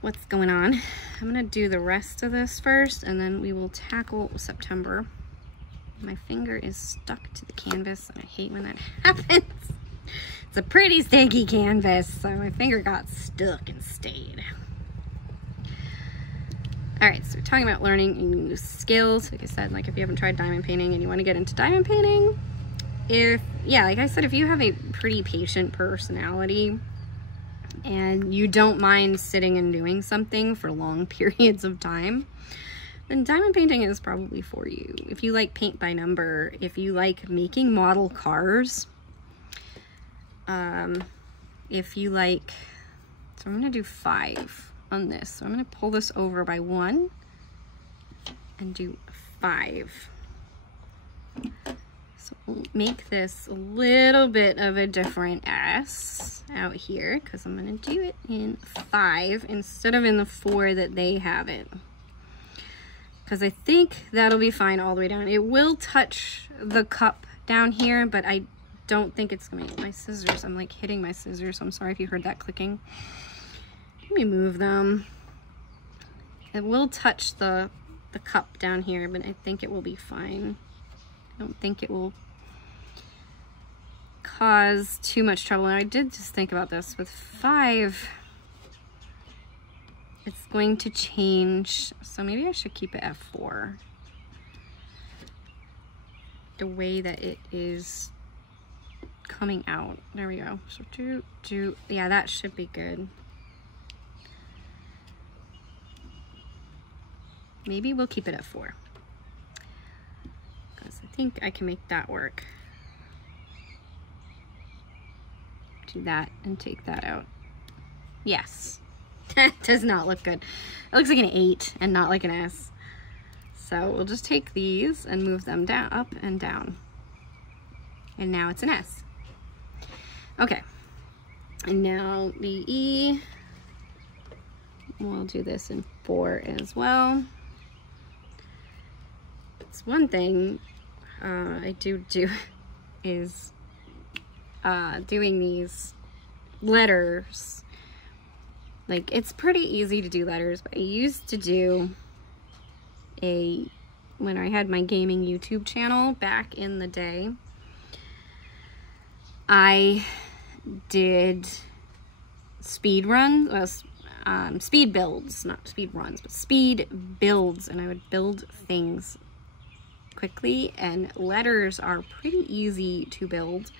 What's going on? I'm gonna do the rest of this first, and then we will tackle September. My finger is stuck to the canvas, and I hate when that happens. It's a pretty sticky canvas, so my finger got stuck and stayed. All right, so we're talking about learning new skills. Like I said, like if you haven't tried diamond painting and you want to get into diamond painting, like I said, if you have a pretty patient personality and you don't mind sitting and doing something for long periods of time, then diamond painting is probably for you. If you like paint by number, if you like making model cars, if you like, so I'm gonna do 5 on this. So I'm gonna pull this over by 1 and do 5. So we'll make this a little bit of a different S out here, because I'm gonna do it in 5 instead of in the 4 that they have it. Because I think that'll be fine all the way down. It will touch the cup down here, but I don't think it's gonna be my scissors. I'm like hitting my scissors. I'm sorry if you heard that clicking. Let me move them. It will touch the the cup down here, but I think it will be fine. I don't think it will cause too much trouble. And I did just think about this with 5. It's going to change, so maybe I should keep it at 4. The way that it is coming out. There we go. So yeah, that should be good. Maybe we'll keep it at 4. Because I think I can make that work. Do that and take that out. Yes. That does not look good. It looks like an 8 and not like an S. So we'll just take these and move them down, up and down. And now it's an S. Okay. And now the E. We'll do this in 4 as well. It's one thing I do is doing these letters. Like, it's pretty easy to do letters, but I used to do when I had my gaming YouTube channel back in the day, I did speed runs, speed builds, not speed runs, but speed builds, and I would build things quickly, and letters are pretty easy to build.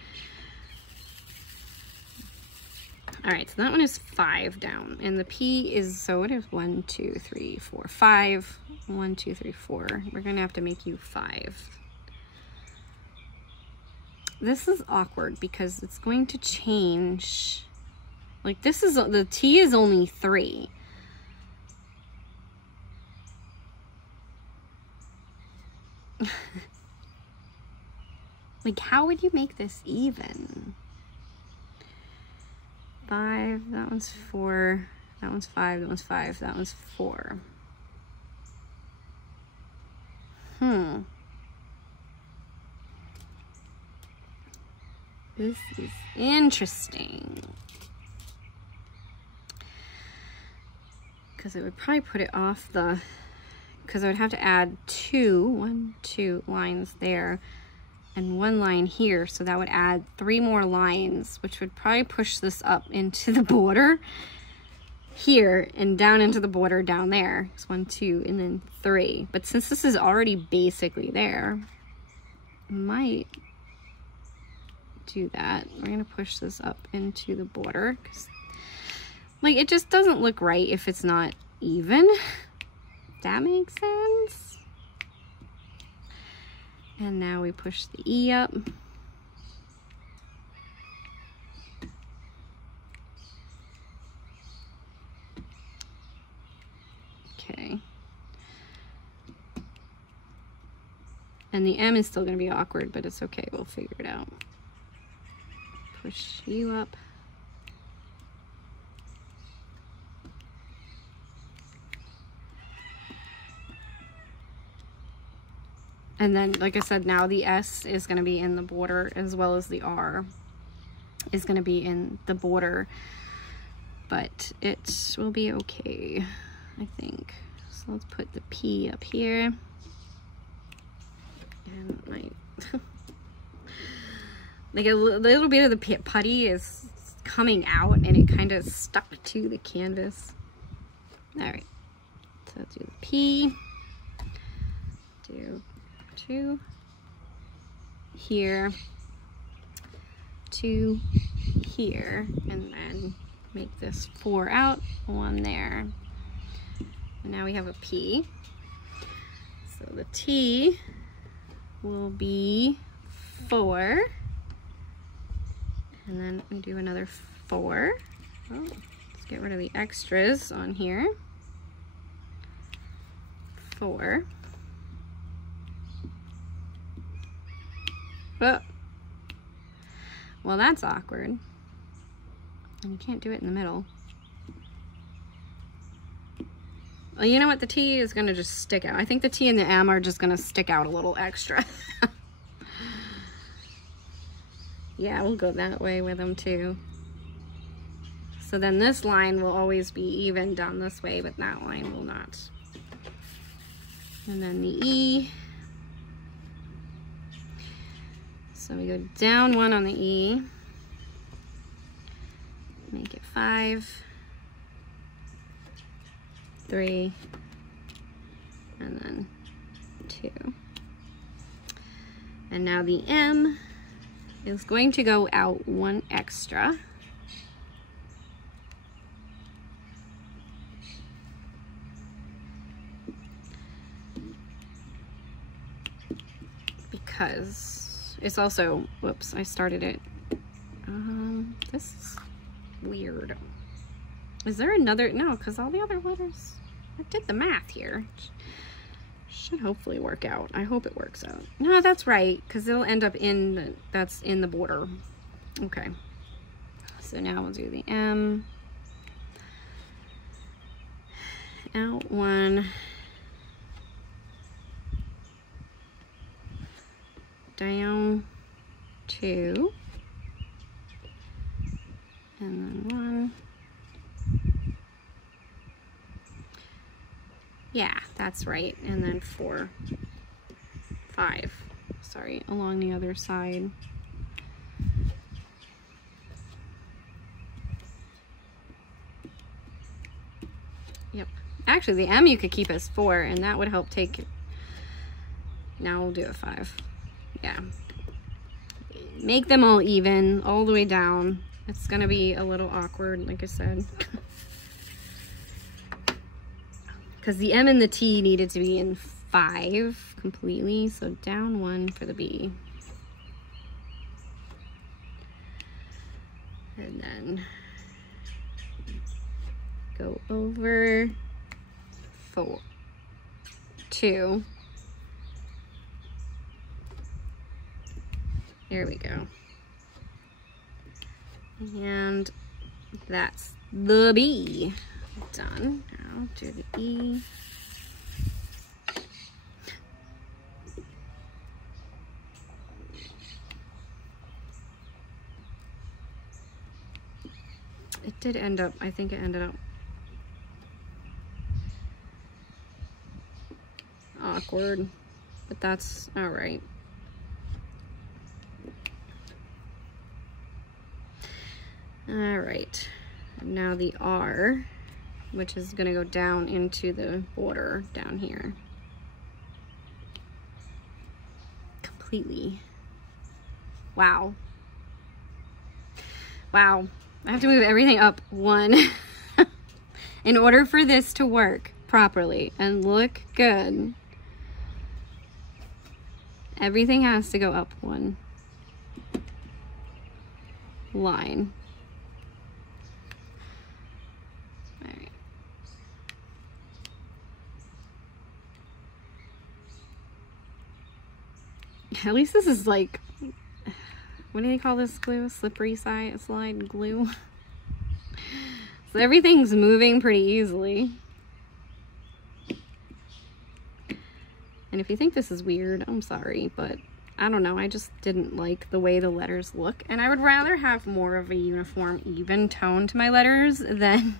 All right, so that one is 5 down, and the P is, so it is 1, 2, 3, 4, 5. 1, 2, 3, 4. We're gonna have to make you 5. This is awkward because it's going to change. Like, this is, the T is only 3. Like, how would you make this even? 5, that one's 4, that one's 5, that one's 5, that one's 4. This is interesting. Because it would probably put it off the, because I would have to add 1, 2 lines there and 1 line here, so that would add 3 more lines, which would probably push this up into the border here and down into the border down there. It's 1, 2, and then 3. But since this is already basically there, I might do that. We're gonna push this up into the border, 'cause, like, it just doesn't look right if it's not even. That makes sense. And now we push the E up. Okay. And the M is still going to be awkward, but it's okay. We'll figure it out. Push you up. And then, like I said, now the S is going to be in the border, as well as the R is going to be in the border. But it will be okay, I think. So let's put the P up here. And my like a little bit of the putty is coming out, and it kind of stuck to the canvas. All right, so let's do the P. Do 2 here, 2 here, and then make this 4 out, 1 there. And now we have a P. So the T will be 4, and then we do another 4. Oh, let's get rid of the extras on here. 4. Oh. Well, that's awkward. And you can't do it in the middle. Well, you know what? The T is going to just stick out. I think the T and the M are just going to stick out a little extra. Yeah, we'll go that way with them too. So then this line will always be even down this way, but that line will not. And then the E. So we go down 1 on the E. Make it 5, 3, and then 2. And now the M is going to go out 1 extra. Because it's also, whoops, I started it. This is weird. Is there another? No, because all the other letters, I did the math here. Should hopefully work out. I hope it works out. No, that's right, because it'll end up in the, that's in the border. Okay. So now we'll do the M. Out 1. Down 2. And then 1. Yeah, that's right. And then 4, 5. Sorry, along the other side. Yep. Actually, the M you could keep as 4, and that would help take it. Now we'll do a 5. Yeah. Make them all even, all the way down. It's gonna be a little awkward, like I said. Because the M and the T needed to be in 5 completely, so down 1 for the B. And then go over 4, 2. There we go. And that's the B. Done. Now do the E. It did end up, I think it ended up awkward, but that's all right. All right, and now the R, which is gonna go down into the border down here. Completely. Wow. Wow. I have to move everything up 1 in order for this to work properly and look good. Everything has to go up 1 line. All right. At least this is like, what do they call this glue? Slippery slide glue. So everything's moving pretty easily. And if you think this is weird, I'm sorry, but I don't know. I just didn't like the way the letters look. And I would rather have more of a uniform, even tone to my letters than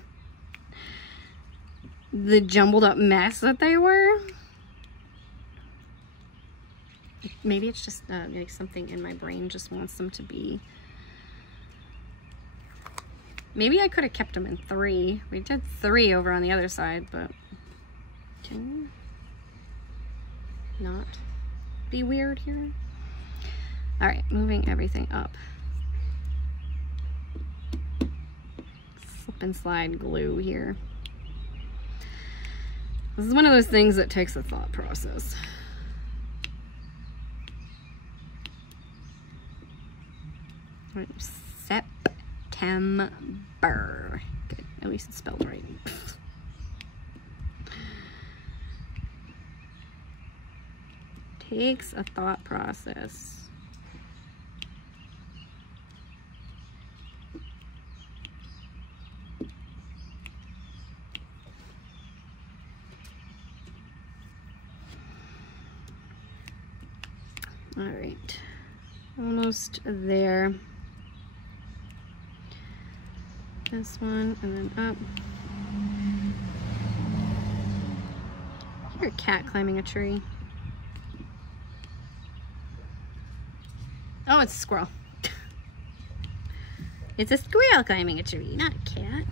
the jumbled up mess that they were. Maybe it's just like something in my brain just wants them to be. Maybe I could have kept them in 3. We did 3 over on the other side, but can we not be weird here? All right, moving everything up. Slip and slide glue here. This is one of those things that takes a thought process. September. Good. At least it's spelled right. Takes a thought process. All right. Almost there. This one and then up. hear a cat climbing a tree. Oh, it's a squirrel. It's a squirrel climbing a tree, not a cat.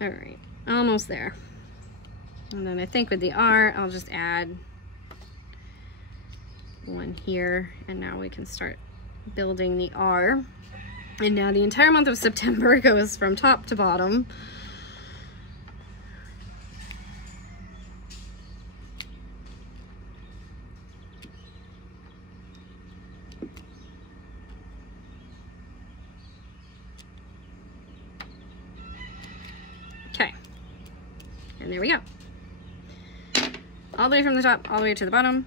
All right, almost there. And then I think with the R, I'll just add one here, and now we can start building the R. And now the entire month of September goes from top to bottom. Okay, and there we go. All the way from the top, all the way to the bottom.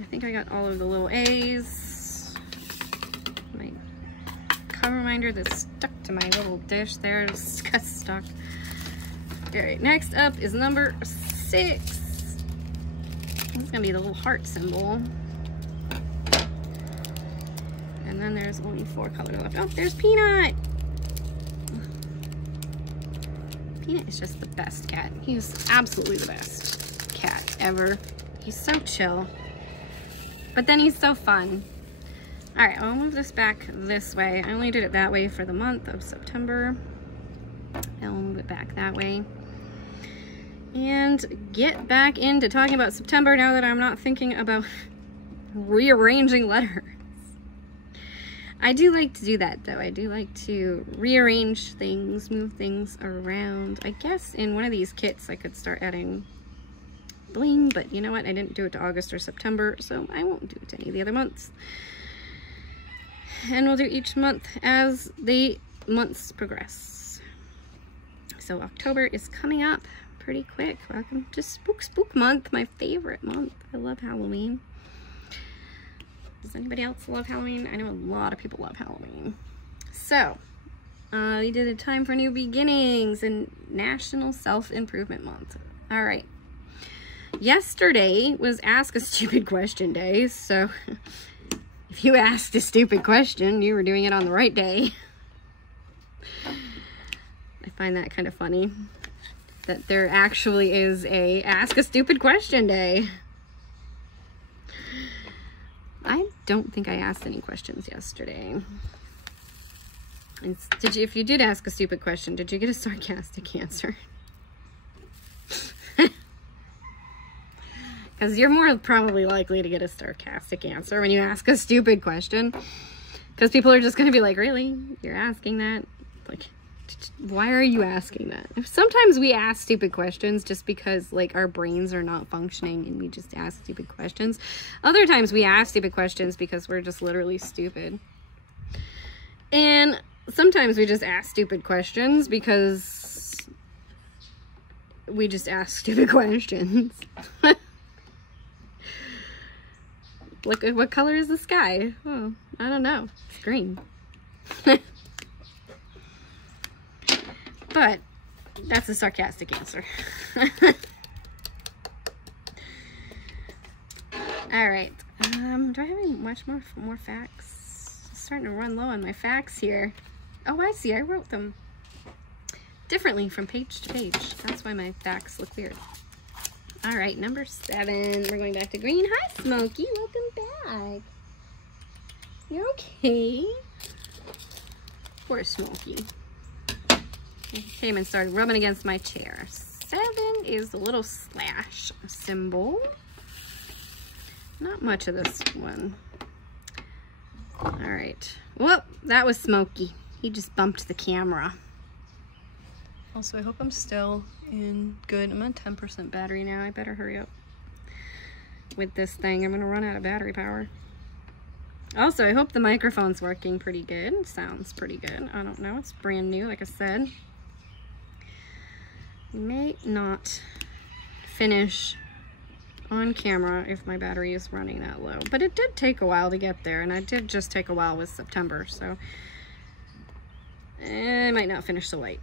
I think I got all of the little A's. My cover reminder that's stuck to my little dish there just got stuck. All right, next up is number 6. It's gonna be the little heart symbol. And then there's only 4 colors left. Oh, there's Peanut. Peanut is just the best cat. He's absolutely the best cat ever. He's so chill, but then he's so fun. All right, I'll move this back this way. I only did it that way for the month of September. I'll move it back that way and get back into talking about September now that I'm not thinking about rearranging letters. I do like to do that though. I do like to rearrange things, move things around. I guess in one of these kits I could start adding bling, but you know what? I didn't do it to August or September, so I won't do it to any of the other months. And we'll do each month as the months progress. So October is coming up pretty quick. Welcome to Spook Month, my favorite month. I love Halloween. Does anybody else love Halloween? I know a lot of people love Halloween. So, we did a time for new beginnings and National Self-Improvement Month. All right. Yesterday was Ask a Stupid Question Day, so if you asked a stupid question, you were doing it on the right day. I find that kind of funny, that there actually is a Ask a Stupid Question Day. I don't think I asked any questions yesterday. If you did ask a stupid question, did you get a sarcastic answer? Because you're more probably likely to get a sarcastic answer when you ask a stupid question. Because people are just going to be like, really? You're asking that? Like, why are you asking that? Sometimes we ask stupid questions just because like our brains are not functioning and we just ask stupid questions. Other times we ask stupid questions because we're just literally stupid. And sometimes we just ask stupid questions because we just ask stupid questions. Look, what color is the sky? Oh, I don't know. It's green. But that's a sarcastic answer. All right. Do I have any much more facts? I'm starting to run low on my facts here. Oh, I see. I wrote them differently from page to page. That's why my facts look weird. All right, number 7. We're going back to green. Hi, Smokey. Welcome back. You okay? Poor Smokey. I came and started rubbing against my chair. 7 is the little slash symbol. Not much of this one. All right. Whoop, that was Smokey. He just bumped the camera. Also, I hope I'm still in good. I'm on 10% battery now. I better hurry up with this thing. I'm gonna run out of battery power. Also, I hope the microphone's working pretty good. It sounds pretty good. I don't know. It's brand new, like I said. May not finish on camera if my battery is running that low, but it did take a while to get there, and I did just take a while with September, so I might not finish the white.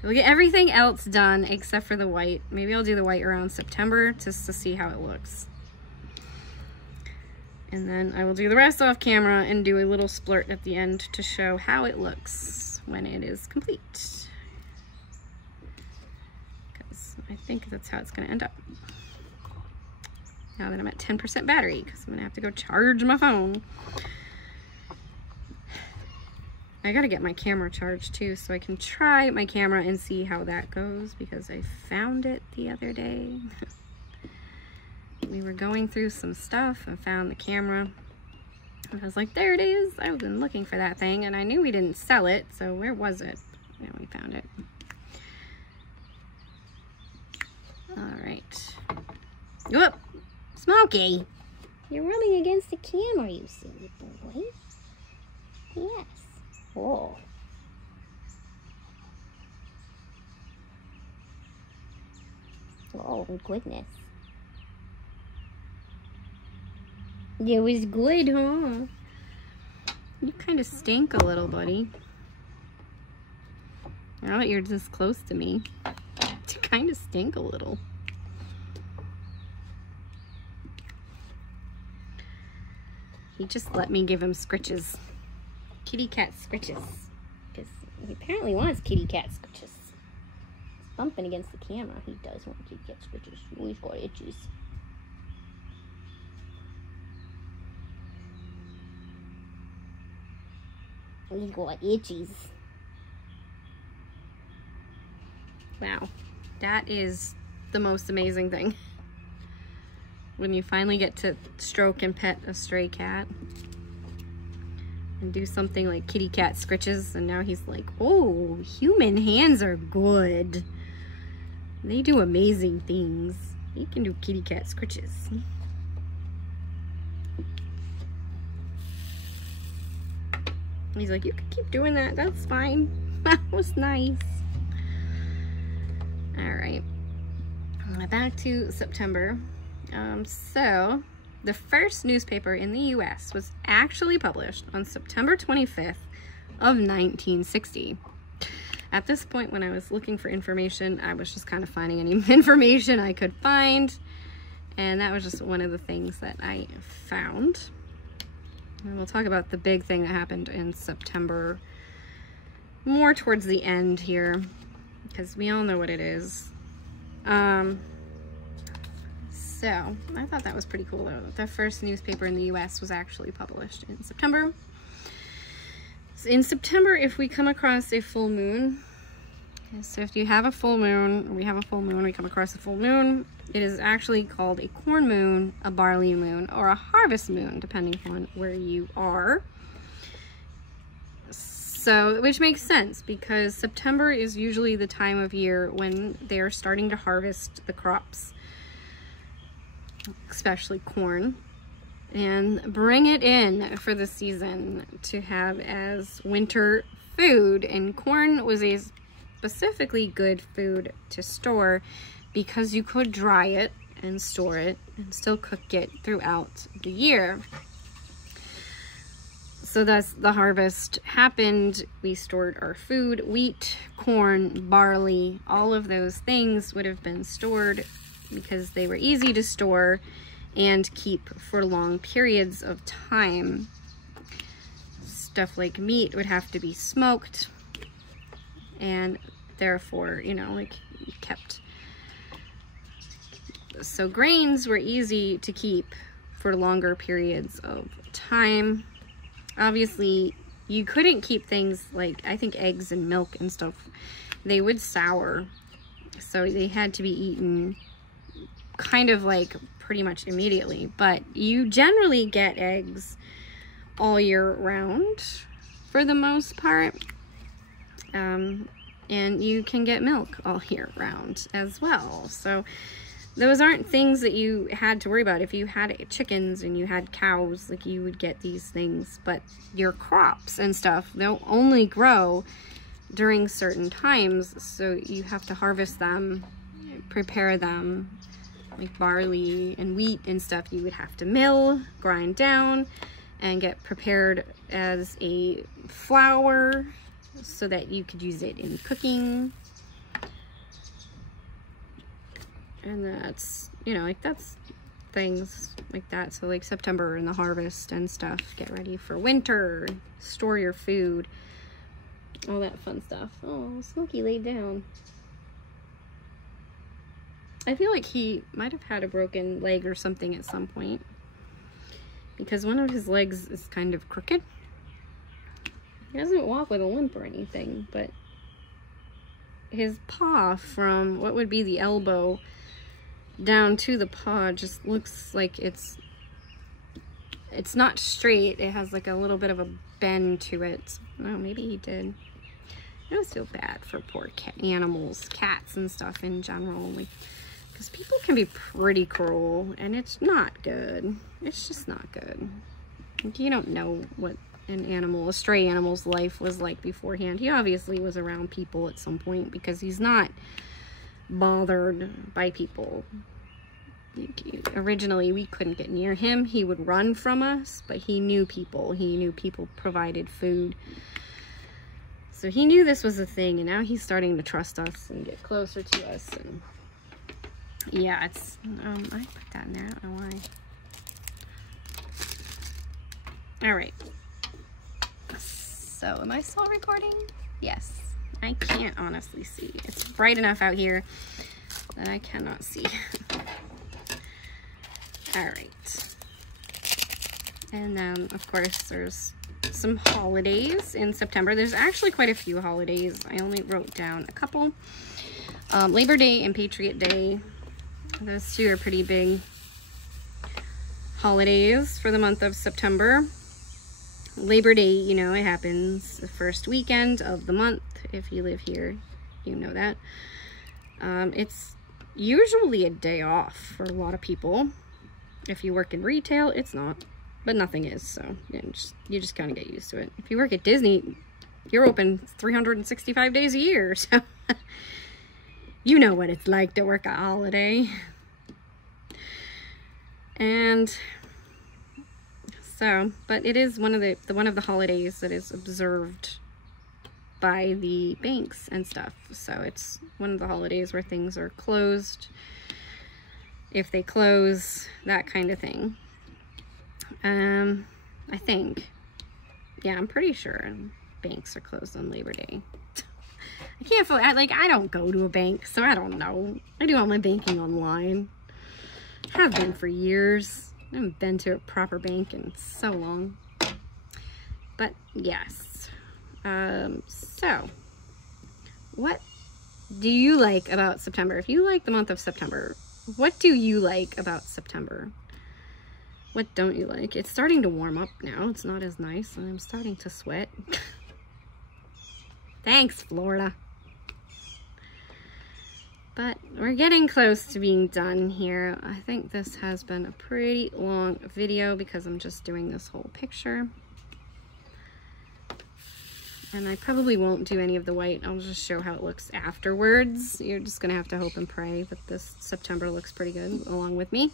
We'll get everything else done except for the white. Maybe I'll do the white around September just to see how it looks. And then I will do the rest off camera and do a little splurt at the end to show how it looks when it is complete. Because I think that's how it's going to end up. Now that I'm at 10% battery, because I'm going to have to go charge my phone. I got to get my camera charged too, so I can try my camera and see how that goes, because I found it the other day. We were going through some stuff and found the camera. And I was like, there it is. I've been looking for that thing, and I knew we didn't sell it, so where was it? Yeah, we found it. All right. Whoop! Smokey! You're rubbing against the camera, you silly boy. Yes. Oh. Oh, goodness. It was good, huh? You kind of stink a little, buddy. Now that you're this close to me, you kind of stink a little. He just let me give him scritches. Kitty cat scritches. Because he apparently wants kitty cat scritches. He's bumping against the camera. He does want kitty cat scritches. He's got itches. He's got itchies. Wow. That is the most amazing thing. When you finally get to stroke and pet a stray cat. And do something like kitty cat scritches. And now he's like, oh, human hands are good. They do amazing things. He can do kitty cat scritches. He's like, you can keep doing that. That's fine. That was nice. All right. Back to September. So, the first newspaper in the U.S. was actually published on September 25th of 1960. At this point, when I was looking for information, I was just kind of finding any information I could find. And that was just one of the things that I found. And we'll talk about the big thing that happened in September more towards the end here, because we all know what it is. So I thought that was pretty cool though. The first newspaper in the US was actually published in September. So in September, if we come across a full moon, so if you have a full moon, or we have a full moon, we come across a full moon, it is actually called a corn moon, a barley moon, or a harvest moon, depending on where you are. So, which makes sense, because September is usually the time of year when they're starting to harvest the crops, especially corn, and bring it in for the season to have as winter food. And corn was a specifically good food to store because you could dry it and store it and still cook it throughout the year. So thus the harvest happened, we stored our food, wheat, corn, barley, all of those things would have been stored because they were easy to store and keep for long periods of time. Stuff like meat would have to be smoked, and therefore, you know, like kept. So grains were easy to keep for longer periods of time. Obviously, you couldn't keep things like, I think eggs and milk and stuff, they would sour. So they had to be eaten kind of like pretty much immediately. But you generally get eggs all year round for the most part. And you can get milk all year round as well. So those aren't things that you had to worry about. If you had chickens and you had cows, like, you would get these things. But your crops and stuff, they'll only grow during certain times. So you have to harvest them, prepare them, like barley and wheat and stuff. You would have to mill, grind down, and get prepared as a flour so that you could use it in cooking. And that's, you know, like, that's things like that. So like September and the harvest and stuff, get ready for winter, store your food, all that fun stuff. Oh, Smokey laid down. I feel like he might have had a broken leg or something at some point, because one of his legs is kind of crooked. He doesn't walk with a limp or anything, but his paw from what would be the elbow down to the paw just looks like it's not straight. It has like a little bit of a bend to it. Oh, maybe he did. I always feel bad for poor animals, cats and stuff in general, like, because people can be pretty cruel, and it's not good. It's just not good. Like, you don't know what a stray animal's life was like beforehand. He obviously was around people at some point, because he's not bothered by people. Originally, we couldn't get near him. He would run from us, but he knew people. He knew people provided food. So he knew this was a thing, and now he's starting to trust us and get closer to us. And yeah, it's, I put that in there. I don't know why. All right. So, am I still recording? Yes. I can't honestly see. It's bright enough out here that I cannot see. All right. And then, of course, there's some holidays in September. There's actually quite a few holidays. I only wrote down a couple. Labor Day and Patriot Day. Those two are pretty big holidays for the month of September. Labor Day, you know, it happens the first weekend of the month. If you live here, you know that. It's usually a day off for a lot of people. If you work in retail, it's not, but nothing is, so you just kind of get used to it. If you work at Disney, you're open 365 days a year, so you know what it's like to work a holiday. And so, but it is one of the holidays that is observed by the banks and stuff. So it's one of the holidays where things are closed, if they close, that kind of thing. I think, yeah, I'm pretty sure banks are closed on Labor Day. I can't feel I don't go to a bank, so I don't know. I do all my banking online. Have been for years. I haven't been to a proper bank in so long. But yes. So what do you like about September? If you like the month of September, what do you like about September? What don't you like? It's starting to warm up now. It's not as nice, and I'm starting to sweat. Thanks, Florida. But we're getting close to being done here. I think this has been a pretty long video because I'm just doing this whole picture. And I probably won't do any of the white. I'll just show how it looks afterwards. You're just gonna have to hope and pray that this September looks pretty good along with me.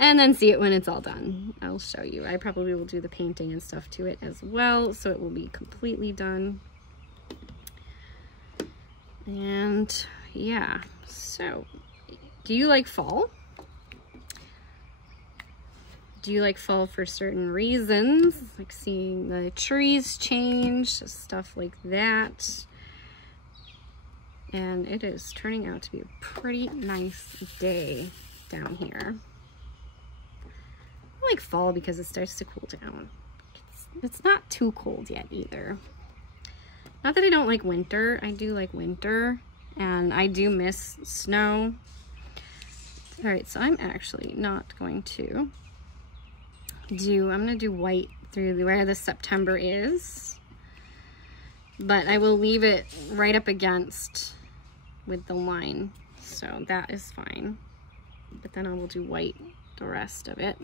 And then see it when it's all done. I'll show you. I probably will do the painting and stuff to it as well, so it will be completely done. And yeah, so do you like fall? Do you like fall for certain reasons? Like seeing the trees change, stuff like that. And it is turning out to be a pretty nice day down here. I like fall because it starts to cool down. It's not too cold yet either. Not that I don't like winter. I do like winter, and I do miss snow. All right, so I'm actually not going to do, I'm going to do white through where the September is, but I will leave it right up against with the line, so that is fine. But then I will do white the rest of it.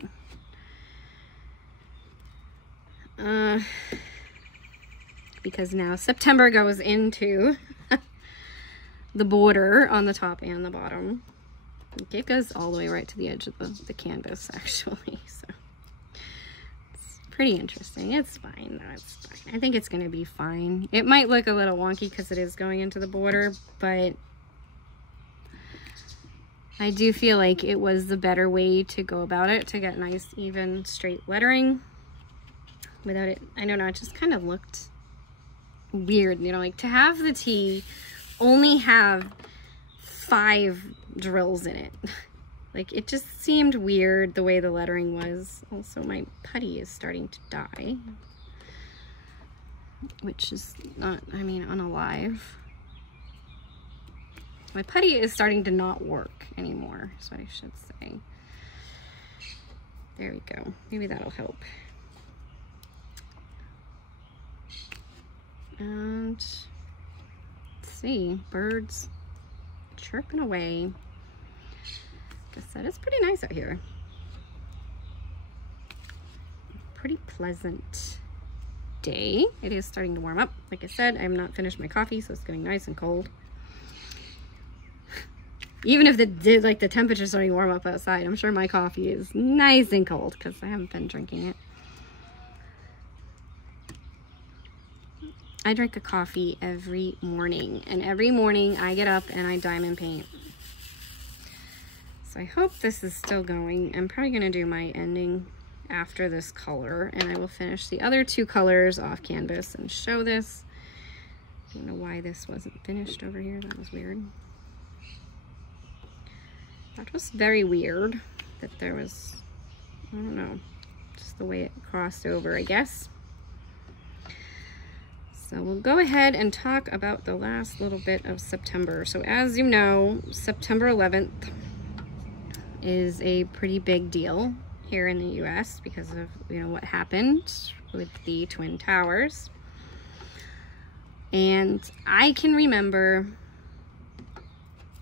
Because now September goes into the border on the top and the bottom. It goes all the way right to the edge of the canvas, actually. So it's pretty interesting. It's fine, though. It's fine. I think it's going to be fine. It might look a little wonky because it is going into the border, but I do feel like it was the better way to go about it, to get nice, even, straight lettering without it. I don't know, it just kind of looked weird, you know, like to have the T only have 5 drills in it. Like, it just seemed weird the way the lettering was. Also, my putty is starting to die, which is not, I mean, unalive. My putty is starting to not work anymore, is what I should say. There we go. Maybe that'll help. And let's see, birds chirping away. Like I said, it's pretty nice out here. Pretty pleasant day. It is starting to warm up. Like I said, I'm not finished my coffee, so it's getting nice and cold. Even if the temperature's starting to warm up outside, I'm sure my coffee is nice and cold because I haven't been drinking it. I drink a coffee every morning, and every morning I get up and I diamond paint. So I hope this is still going. I'm probably gonna do my ending after this color, and I will finish the other 2 colors off canvas and show this. I don't know why this wasn't finished over here. That was weird. That was very weird that there was, I don't know, just the way it crossed over, I guess. So we'll go ahead and talk about the last little bit of September. So as you know, September 11th is a pretty big deal here in the US because of, you know, what happened with the Twin Towers. And I can remember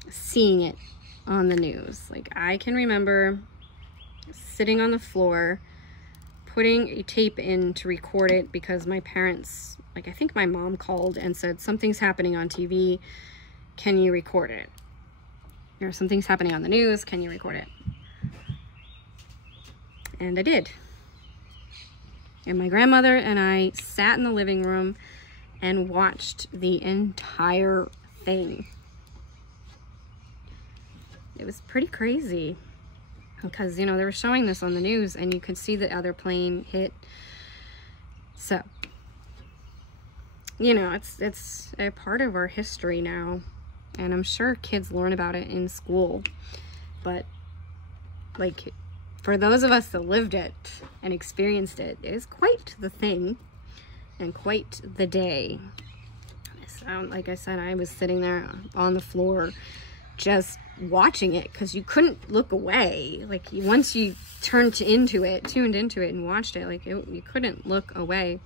seeing it on the news. Like, I can remember sitting on the floor, putting a tape in to record it because my parents, like, I think my mom called and said, something's happening on TV, can you record it? Or something's happening on the news, can you record it? And I did. And my grandmother and I sat in the living room and watched the entire thing. It was pretty crazy because, you know, they were showing this on the news and you could see the other plane hit. So, you know, it's a part of our history now, and I'm sure kids learn about it in school, but like, for those of us that lived it and experienced it, it is quite the thing and quite the day. So, like I said, I was sitting there on the floor just watching it because you couldn't look away. Like, once you tuned into it and watched it, like, you couldn't look away.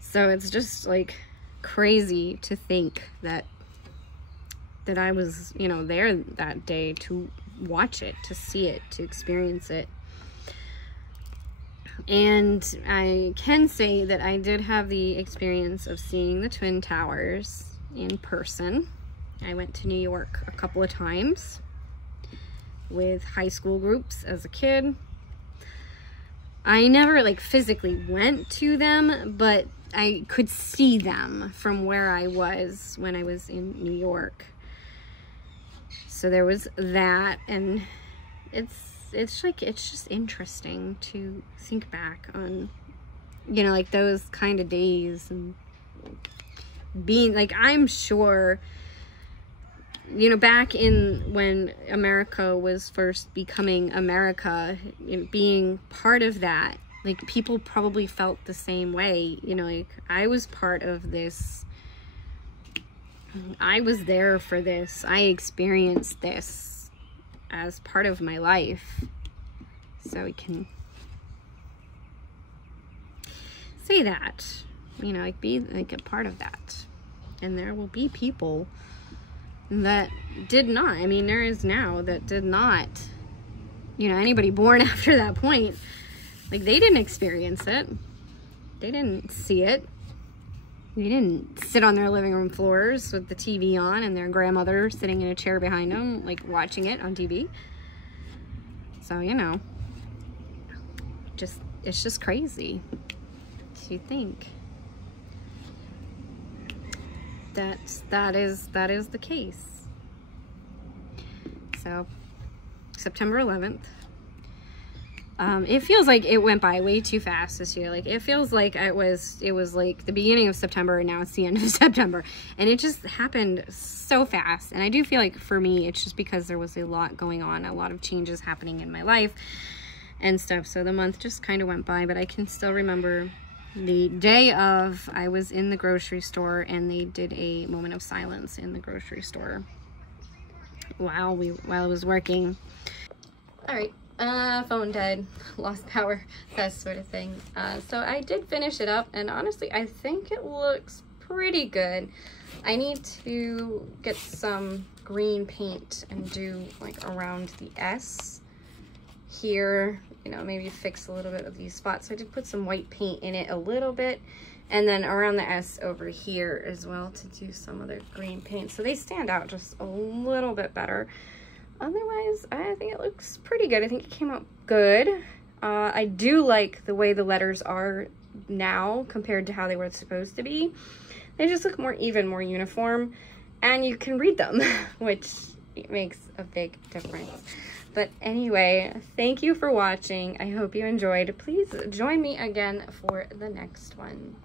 So it's just like crazy to think that I was, you know, there that day to watch it, to see it, to experience it. And I can say that I did have the experience of seeing the Twin Towers in person. I went to New York a couple of times with high school groups as a kid. I never, like, physically went to them, but I could see them from where I was when I was in New York. So there was that, and it's just interesting to think back on, you know, like, those kind of days, and being, like, I'm sure, you know, back in when America was first becoming America, you know, being part of that, like, people probably felt the same way, you know, like, I was part of this, I was there for this, I experienced this as part of my life, so we can say that, you know, like, be like a part of that. And there will be people that did not, I mean, there is now that did not, you know, anybody born after that point, like, they didn't experience it, they didn't see it, they didn't sit on their living room floors with the TV on and their grandmother sitting in a chair behind them, like, watching it on TV. So, you know, it's just crazy to think that is the case. So September 11th. It feels like it went by way too fast this year. Like, it feels like it was like the beginning of September and now it's the end of September. And it just happened so fast. And I do feel like for me, it's just because there was a lot going on, a lot of changes happening in my life and stuff. So the month just kind of went by, but I can still remember the day of, I was in the grocery store and they did a moment of silence in the grocery store while I was working. All right. Phone died, lost power, that sort of thing. So I did finish it up, and honestly, I think it looks pretty good. I need to get some green paint and do like around the S here, you know, maybe fix a little bit of these spots. So I did put some white paint in it a little bit, and then around the S over here as well to do some other green paint. So they stand out just a little bit better. Otherwise, I think it looks pretty good. I think it came out good. I do like the way the letters are now compared to how they were supposed to be. They just look more even, more uniform, and you can read them, which makes a big difference. But anyway, thank you for watching. I hope you enjoyed. Please join me again for the next one.